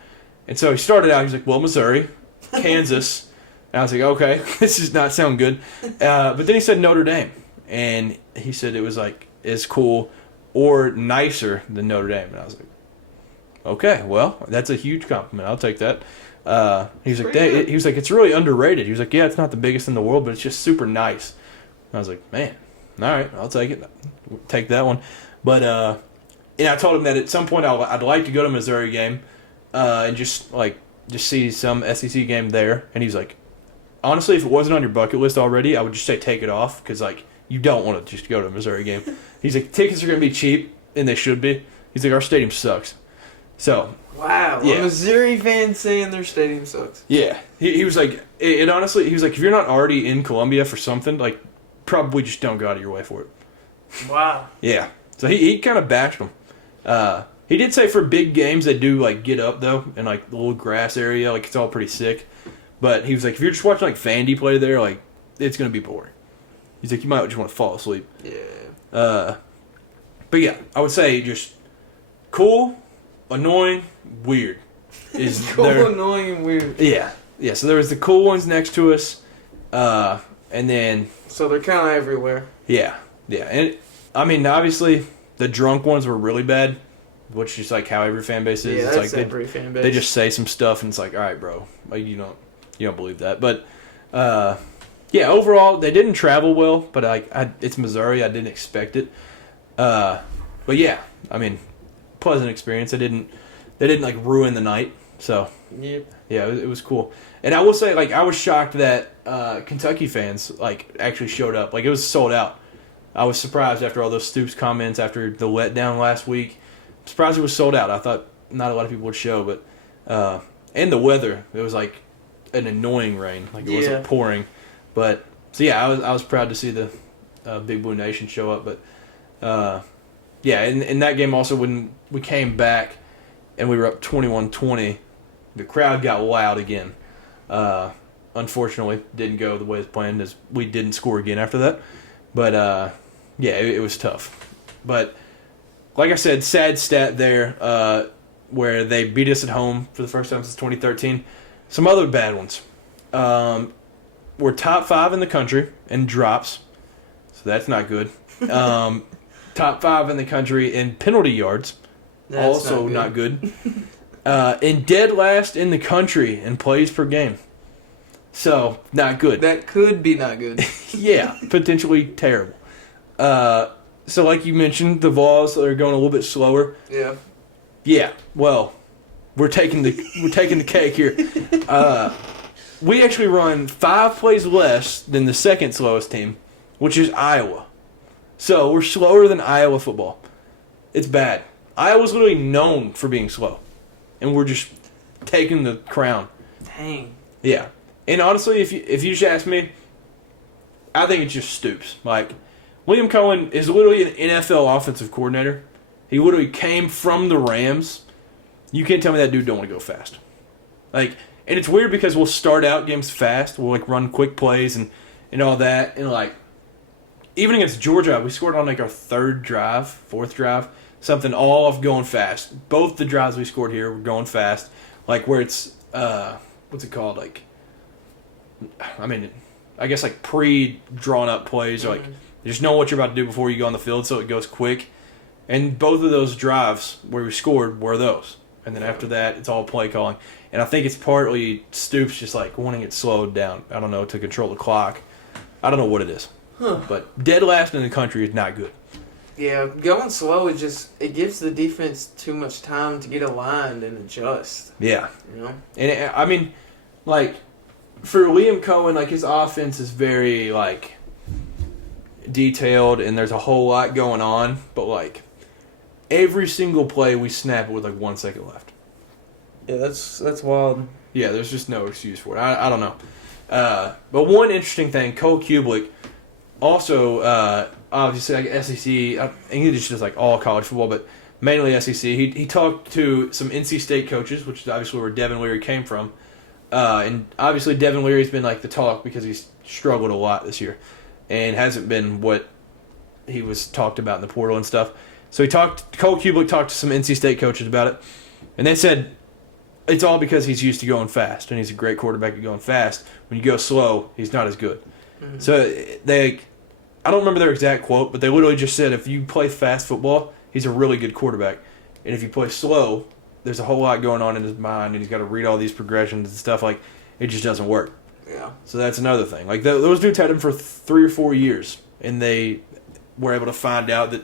And so he started out, he was like, well, Missouri, Kansas. And I was like, okay, this does not sound good. But then he said Notre Dame. And he said it was like as cool or nicer than Notre Dame. And I was like, okay, well, that's a huge compliment. I'll take that. He was like, it's really underrated. He was like, yeah, it's not the biggest in the world, but it's just super nice. And I was like, man, all right, I'll take it. Take that one. But and I told him that at some point I'd like to go to a Missouri game and just see some SEC game there. And he's like, honestly, if it wasn't on your bucket list already, I would just say take it off because like you don't want to just go to a Missouri game. He's like, tickets are going to be cheap, and they should be. He's like, our stadium sucks. So. Wow, yeah. A Missouri fan saying their stadium sucks. Yeah, he was like, it honestly, he was like, if you're not already in Columbia for something, like, probably just don't go out of your way for it. Wow. Yeah, so he kind of bashed them. He did say for big games they do like get up though, in like the little grass area, like it's all pretty sick. But he was like, if you're just watching like Vandy play there, like it's gonna be boring. He's like, you might just want to fall asleep. Yeah. But yeah, I would say just cool, annoying, weird. Is cool, annoying, and weird. Yeah. Yeah, so there was the cool ones next to us, and then... So they're kind of everywhere. Yeah, yeah. And, I mean, obviously, the drunk ones were really bad, which is just like how every fan base is. Yeah, it's that's like every fan base. They just say some stuff, and it's like, all right, bro, like, you don't believe that. But, Yeah, overall they didn't travel well, but it's Missouri. I didn't expect it. But yeah, I mean, pleasant experience. They didn't like ruin the night. So yep. Yeah, it was cool. And I will say, like, I was shocked that Kentucky fans like actually showed up. Like, it was sold out. I was surprised after all those Stoops comments after the letdown last week. I'm surprised it was sold out. I thought not a lot of people would show, but and the weather, it was like an annoying rain. Like, it wasn't pouring. But so yeah, I was proud to see the Big Blue Nation show up. But yeah, in that game also, when we came back and we were up 21-20, the crowd got loud again. Unfortunately, didn't go the way it was planned, as we didn't score again after that. But yeah, it was tough. But like I said, sad stat there, where they beat us at home for the first time since 2013. Some other bad ones. We're top 5 in the country in drops, so that's not good. Top 5 in the country in penalty yards, that's also not good. And dead last in the country in plays per game. So, not good. That could be not good. Yeah, potentially terrible. So, like you mentioned, the Vols are going a little bit slower. Yeah. Yeah, well, we're taking the cake here. We actually run 5 plays less than the second slowest team, which is Iowa. So, we're slower than Iowa football. It's bad. Iowa's literally known for being slow. And we're just taking the crown. Dang. Yeah. And honestly, if you just ask me, I think it's just Stoops. Like, William Cohen is literally an NFL offensive coordinator. He literally came from the Rams. You can't tell me that dude don't want to go fast. Like, and it's weird because we'll start out games fast. We'll, like, run quick plays and all that. And, like, even against Georgia, we scored on, like, our 3rd drive, 4th drive. Something all of going fast. Both the drives we scored here were going fast. Like, where it's, what's it called? Like, I mean, I guess like pre-drawn up plays. Or like, you just know what you're about to do before you go on the field, so it goes quick. And both of those drives where we scored were those. And then after that, it's all play calling. And I think it's partly Stoops just like wanting it slowed down. I don't know, to control the clock. I don't know what it is. But dead last in the country is not good. Yeah, going slow it gives the defense too much time to get aligned and adjust. Yeah. You know? And I mean, like, for Liam Cohen, like, his offense is very, like, detailed and there's a whole lot going on, but, like, every single play we snap it with, like, 1 second left. Yeah, that's wild. Yeah, there's just no excuse for it. I don't know. But one interesting thing, Cole Kubelik, also, obviously, like, SEC, he just does, like, all college football, but mainly SEC. He talked to some NC State coaches, which is obviously where Devin Leary came from. And obviously Devin Leary's been like the talk because he's struggled a lot this year and hasn't been what he was talked about in the portal and stuff. So Cole Kubelik talked to some NC State coaches about it, and they said it's all because he's used to going fast, and he's a great quarterback at going fast. When you go slow, he's not as good. Mm-hmm. So I don't remember their exact quote, but they literally just said if you play fast football, he's a really good quarterback. And if you play slow, there's a whole lot going on in his mind, and he's got to read all these progressions and stuff. Like, it just doesn't work. Yeah. So that's another thing. Like, those dudes had him for 3 or 4 years, and they were able to find out that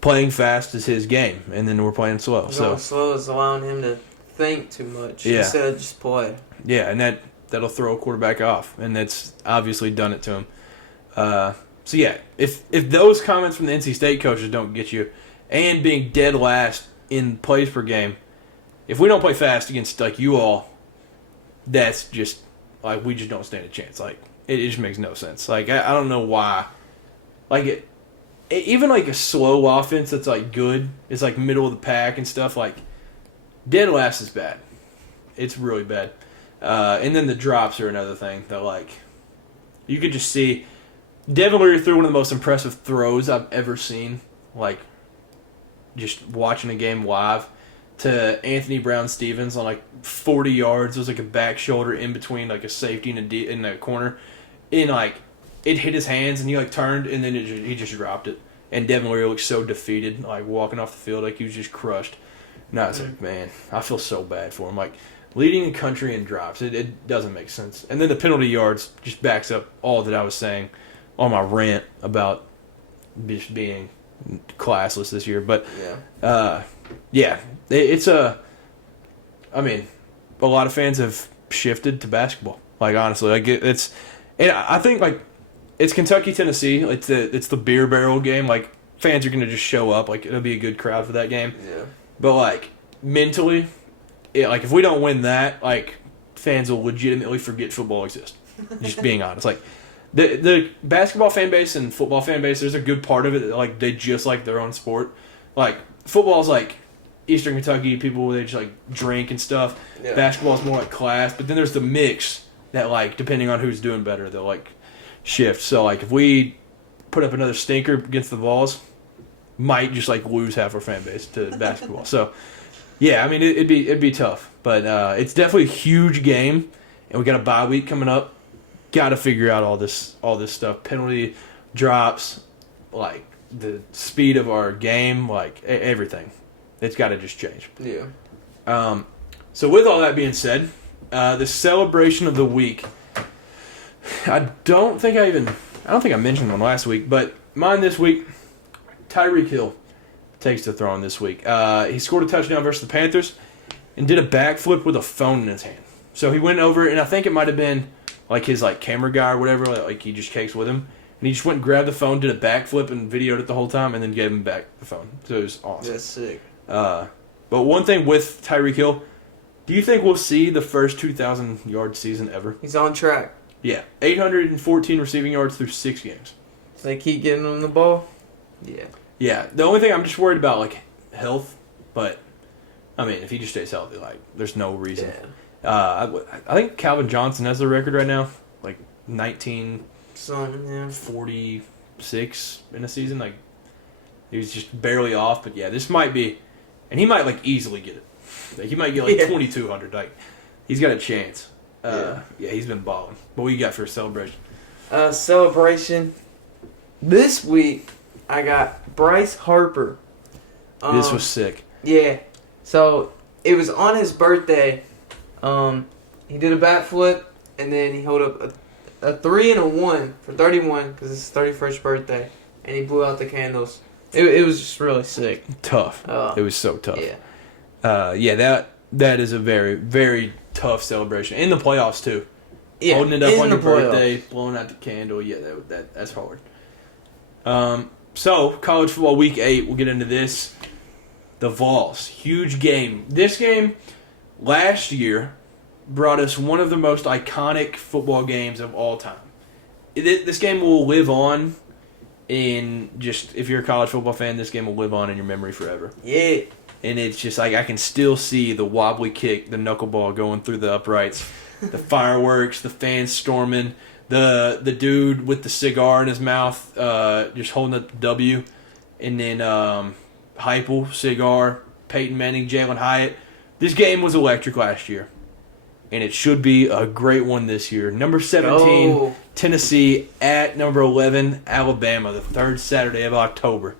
playing fast is his game, and then we're playing slow. Going slow is allowing him to think too much instead of just play. Yeah, and that'll throw a quarterback off, and that's obviously done it to him. So, yeah, if those comments from the NC State coaches don't get you, and being dead last in plays per game, if we don't play fast against, like, you all, that's just, like, we just don't stand a chance. Like, it just makes no sense. Like, I don't know why. Like, even, like, a slow offense that's, like, good, is, like, middle of the pack and stuff, like, dead last is bad. It's really bad. And then the drops are another thing that, like, you could just see. Devin Leary threw one of the most impressive throws I've ever seen, like, just watching a game live, to Anthony Brown-Stevens on, like, 40 yards. It was, like, a back shoulder in between, like, a safety and in a corner. And, like, it hit his hands, and he, like, turned, and then he just dropped it. And Devin Leary looked so defeated, like, walking off the field, like he was just crushed. And I was like, man, I feel so bad for him. Like, leading the country in drops. It doesn't make sense. And then the penalty yards just backs up all that I was saying on my rant about just being classless this year. But, it's a lot of fans have shifted to basketball. Like, honestly, like and I think, like, it's Kentucky, Tennessee. It's the beer barrel game. Like, fans are going to just show up. Like, it'll be a good crowd for that game. Yeah. But, like, mentally, like, if we don't win that, like, fans will legitimately forget football exists. Just being honest. Like, the basketball fan base and football fan base, there's a good part of it that, like, they just like their own sport. Like, football's like Eastern Kentucky, people, they just, like, drink and stuff. Yeah. Basketball's more like class. But then there's the mix that, like, depending on who's doing better, they'll, like, shift. So, like, if we put up another stinker against the Vols, might just, like, lose half our fan base to basketball. So, yeah, I mean, it'd be tough. But it's definitely a huge game, and we got a bye week coming up. Got to figure out all this stuff. Penalty drops, like, the speed of our game, like, everything. It's got to just change. Yeah. So, with all that being said, the celebration of the week, I don't think I mentioned one last week, but mine this week, Tyreek Hill takes the throne this week. He scored a touchdown versus the Panthers and did a backflip with a phone in his hand. So he went over, and I think it might have been like his like camera guy or whatever, like he just takes with him. And he just went and grabbed the phone, did a backflip, and videoed it the whole time, and then gave him back the phone. So it was awesome. That's sick. But one thing with Tyreek Hill, do you think we'll see the first 2,000-yard season ever? He's on track. Yeah. 814 receiving yards through 6 games. So they keep getting him the ball? Yeah. Yeah. The only thing I'm just worried about, like, health. But, I mean, if he just stays healthy, like, there's no reason. Yeah. I think Calvin Johnson has the record right now. Like, 1946 in a season. Like, he was just barely off. But, yeah, this might be... And he might, like, easily get it. Like, he might get, like, 2,200. Like, he's got a chance. He's been balling. What you got for a celebration? Celebration. This week, I got Bryce Harper. This was sick. Yeah. So, it was on his birthday. He did a backflip, and then he held up a 3 and a 1 for 31 because it's his 31st birthday, and he blew out the candles. It was just really sick. Tough. It was so tough. Yeah. That is a very, very tough celebration. In the playoffs, too. Yeah, holding it up on your birthday, blowing out the candle. Yeah, that's hard. So, college football week 8, we'll get into this. The Vols. Huge game. This game, last year, brought us one of the most iconic football games of all time. This game will live on in just, if you're a college football fan, this game will live on in your memory forever. Yeah. And it's just like I can still see the wobbly kick, the knuckleball going through the uprights, the fireworks, the fans storming, the dude with the cigar in his mouth, just holding up the W, and then Heupel, cigar, Peyton Manning, Jalen Hyatt. This game was electric last year, and it should be a great one this year. Number 17, Tennessee, at number 11, Alabama, the third Saturday of October.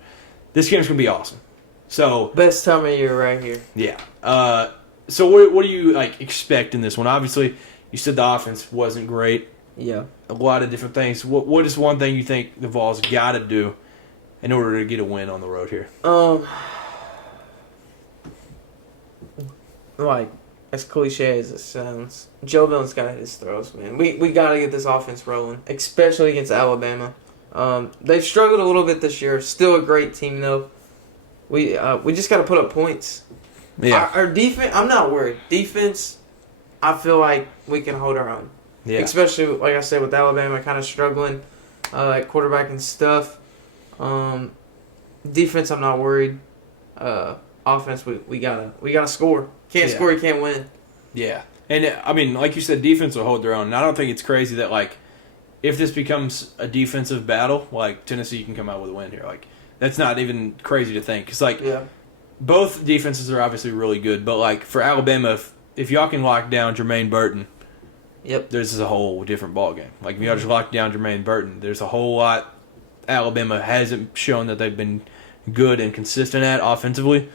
This game's going to be awesome. So best time of year right here. Yeah. So what do you expect in this one? Obviously, you said the offense wasn't great. Yeah. A lot of different things. What is one thing you think the Vols got to do in order to get a win on the road here? As cliche as it sounds, Joe Milton's got to hit his throws, man. We got to get this offense rolling, especially against Alabama. They've struggled a little bit this year. Still a great team, though. We just got to put up points. Yeah. Our defense, I'm not worried. Defense, I feel like we can hold our own. Yeah. Especially, like I said, with Alabama kind of struggling at quarterback and stuff. Defense, I'm not worried. Offense, we gotta score. Can't score, you can't win. Yeah. And, I mean, like you said, defense will hold their own. And I don't think it's crazy that, if this becomes a defensive battle, Tennessee can come out with a win here. That's not even crazy to think. Because, both defenses are obviously really good. But, for Alabama, if y'all can lock down Jermaine Burton, this is a whole different ballgame. If y'all just lock down Jermaine Burton, there's a whole lot Alabama hasn't shown that they've been good and consistent at offensively.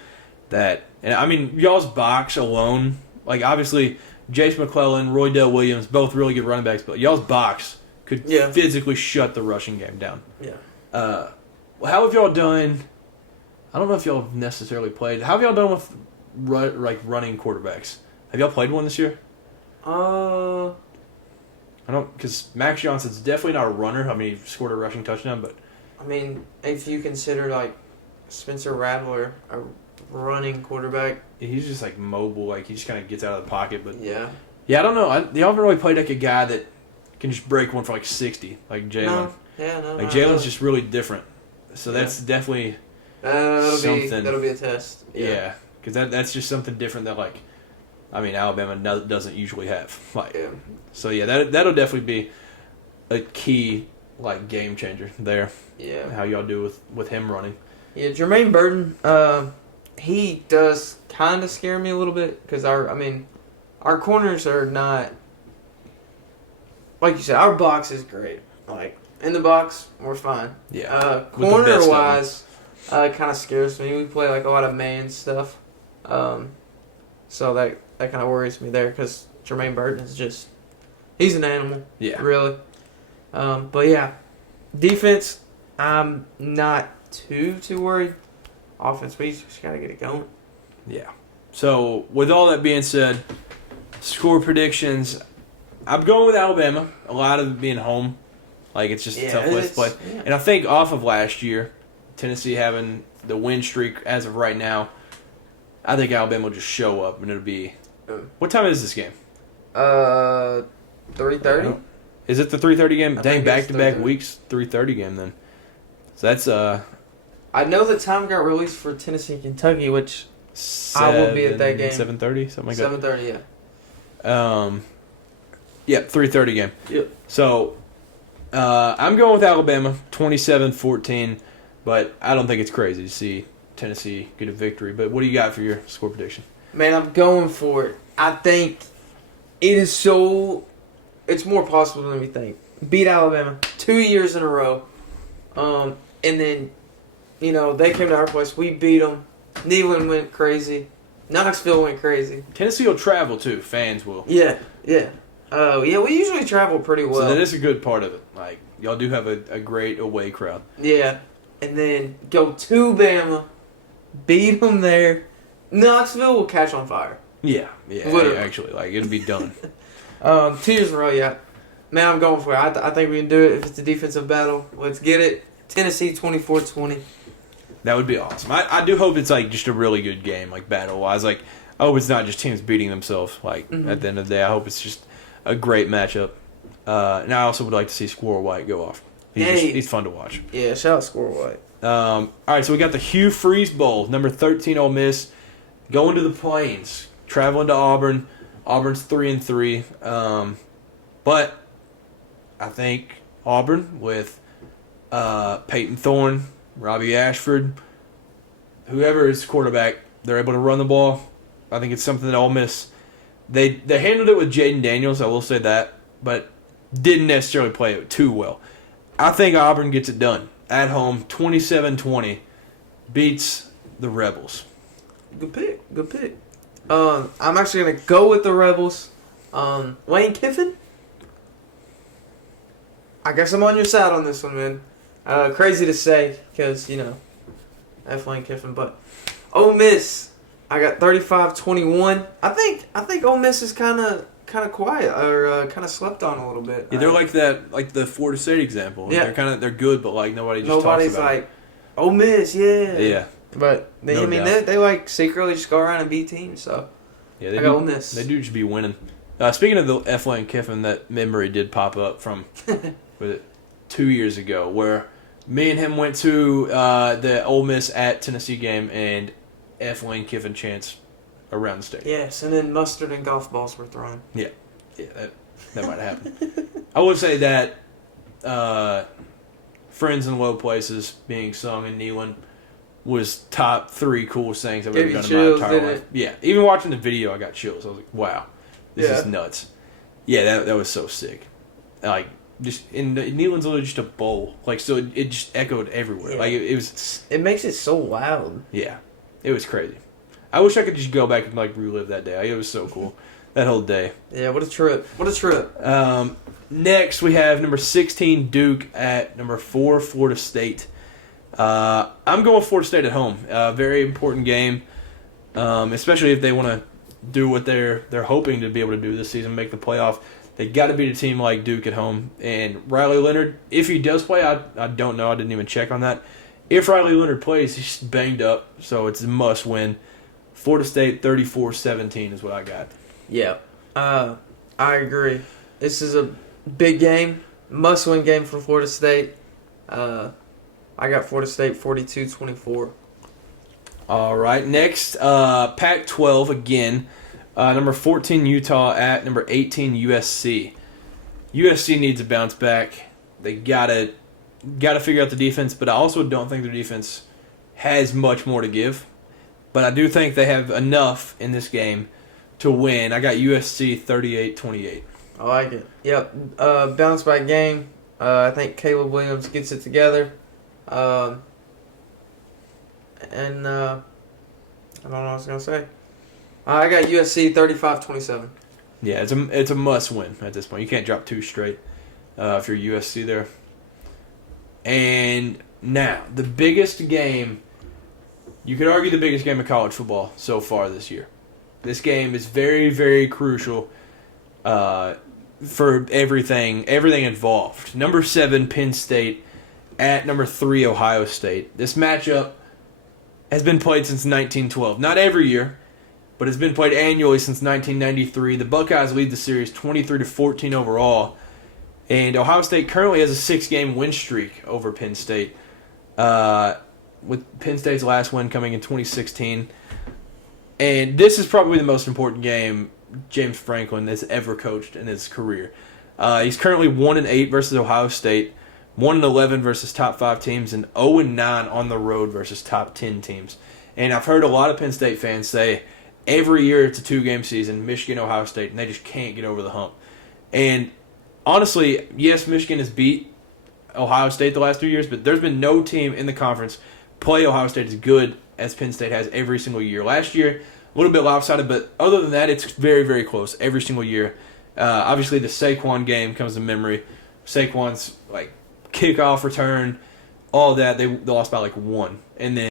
Y'all's box alone, Like, obviously, Jace McClellan, Roydell Williams, both really good running backs, but y'all's box could physically shut the rushing game down. Yeah. How have y'all done? I don't know if y'all have necessarily played. How have y'all done with running quarterbacks? Have y'all played one this year? I don't, because Max Johnson's definitely not a runner. I mean, he scored a rushing touchdown, but I mean, if you consider like Spencer Rattler a running quarterback, he's just like mobile. Like he just kind of gets out of the pocket. But yeah, I don't know. Y'all haven't really played like a guy that can just break one for like 60, like Jalen. No. Like Jalen's just really different. So that's definitely something. That'll be a test. Yeah, because that's just something different that like, I mean, Alabama doesn't usually have. Like, so yeah, that'll definitely be a key like game changer there. Yeah, how y'all do with him running. Yeah, Jermaine Burton, he does kind of scare me a little bit because our corners are not, like you said, our box is great. Like in the box, we're fine. Yeah. Corner wise, kind of scares me. We play like a lot of man stuff, so that kind of worries me there because Jermaine Burton is just, he's an animal. Yeah. Really. But yeah, defense, I'm not too worried. Offense, we just gotta get it going. Yeah. So with all that being said, score predictions. I'm going with Alabama. A lot of it being home, like it's just a tough place to play. Yeah. And I think off of last year, Tennessee having the win streak as of right now, I think Alabama will just show up and it'll be. What time is this game? 3:30. Is it the 3:30 game? Dang, back-to-back weeks, 3:30 game then. So that's I know the time got released for Tennessee and Kentucky, which I will be at that game. 7:30, something like that. 7:30, yeah. Yep, 3:30 game. Yep. So I'm going with Alabama, 27-14, but I don't think it's crazy to see Tennessee get a victory. But what do you got for your score prediction? Man, I'm going for it. I think it's more possible than we think. Beat Alabama 2 years in a row. And then, they came to our place. We beat them. Neyland went crazy. Knoxville went crazy. Tennessee will travel, too. Fans will. Yeah. We usually travel pretty well. So that is a good part of it. Like, y'all do have a great away crowd. Yeah. And then go to Bama. Beat them there. Knoxville will catch on fire. Yeah, actually. Like, it'll be done. 2 years in a row, yeah. Man, I'm going for it. I think we can do it if it's a defensive battle. Let's get it. Tennessee 24-20. That would be awesome. I do hope it's like just a really good game, like battle-wise. Like, I hope it's not just teams beating themselves. Like, at the end of the day, I hope it's just a great matchup. And I also would like to see Squirrel White go off. He's fun to watch. Yeah, shout out Squirrel White. All right, so we got the Hugh Freeze Bowl, number 13 Ole Miss, going to the Plains, traveling to Auburn. Auburn's 3-3, but I think Auburn with Peyton Thorne, Robbie Ashford, whoever is quarterback, they're able to run the ball. I think it's something that Ole Miss they handled it with Jaden Daniels. I will say that, but didn't necessarily play it too well. I think Auburn gets it done at home, 27-20, beats the Rebels. Good pick. I'm actually going to go with the Rebels. Lane Kiffin? I guess I'm on your side on this one, man. Crazy to say, because, F. Lane Kiffin. But Ole Miss, I got 35-21. I think Ole Miss is kind of quiet, or kind of slept on a little bit. Yeah, they're like that, like the Florida State example. Yeah. They're good, but like nobody's talks about like, Ole Miss, yeah. Yeah. But they like secretly just go around and beat teams. So yeah, I got Ole Miss. They do just be winning. Speaking of the F. Lane Kiffin, that memory did pop up from 2 years ago, where me and him went to the Ole Miss at Tennessee game, and F. Lane Kiffin chants around the stadium. Yes, and then mustard and golf balls were thrown. Yeah, that might happen. I would say that "Friends in Low Places" being sung in Neyland was top 3 coolest things I've ever done in my entire life. Yeah, even watching the video, I got chills. I was like, "Wow, this is nuts." Yeah, that was so sick. Like, just Neyland's literally just a bowl. Like, so it just echoed everywhere. Yeah. Like it was. It makes it so loud. Yeah, it was crazy. I wish I could just go back and relive that day. It was so cool, that whole day. Yeah, what a trip! What a trip. Next, we have number 16 Duke at number 4 Florida State. I'm going Florida State at home. Very important game, especially if they want to do what they're hoping to be able to do this season, make the playoff. They got to beat a team like Duke at home. And Riley Leonard, if he does play, I don't know. I didn't even check on that. If Riley Leonard plays, he's banged up, so it's a must-win. Florida State 34-17 is what I got. Yeah, I agree. This is a big game, must-win game for Florida State. I got Florida State 42-24. All right, next, Pac-12 again. Number 14 Utah at number 18 USC. USC needs a bounce back. They gotta figure out the defense, but I also don't think their defense has much more to give. But I do think they have enough in this game to win. I got USC 38-28. I like it. Yep, bounce back game. I think Caleb Williams gets it together. I don't know what I was gonna say. I got USC 35-27. Yeah, it's a must win at this point. You can't drop 2 straight if you're USC there. And now the biggest game. You could argue the biggest game of college football so far this year. This game is very, very crucial for everything involved. Number 7 Penn State at number 3 Ohio State. This matchup has been played since 1912. Not every year, but it's been played annually since 1993. The Buckeyes lead the series 23-14 overall, and Ohio State currently has a 6-game win streak over Penn State, with Penn State's last win coming in 2016. And this is probably the most important game James Franklin has ever coached in his career. He's currently 1-8 versus Ohio State, 1-11 versus top 5 teams, and 0-9 on the road versus top 10 teams. And I've heard a lot of Penn State fans say every year it's a 2-game season, Michigan, Ohio State, and they just can't get over the hump. And honestly, yes, Michigan has beat Ohio State the last 2 years, but there's been no team in the conference play Ohio State as good as Penn State has every single year. Last year, a little bit lopsided, but other than that, it's very, very close every single year. Obviously, the Saquon game comes to memory. Saquon's kickoff return, all that, they lost by 1. And then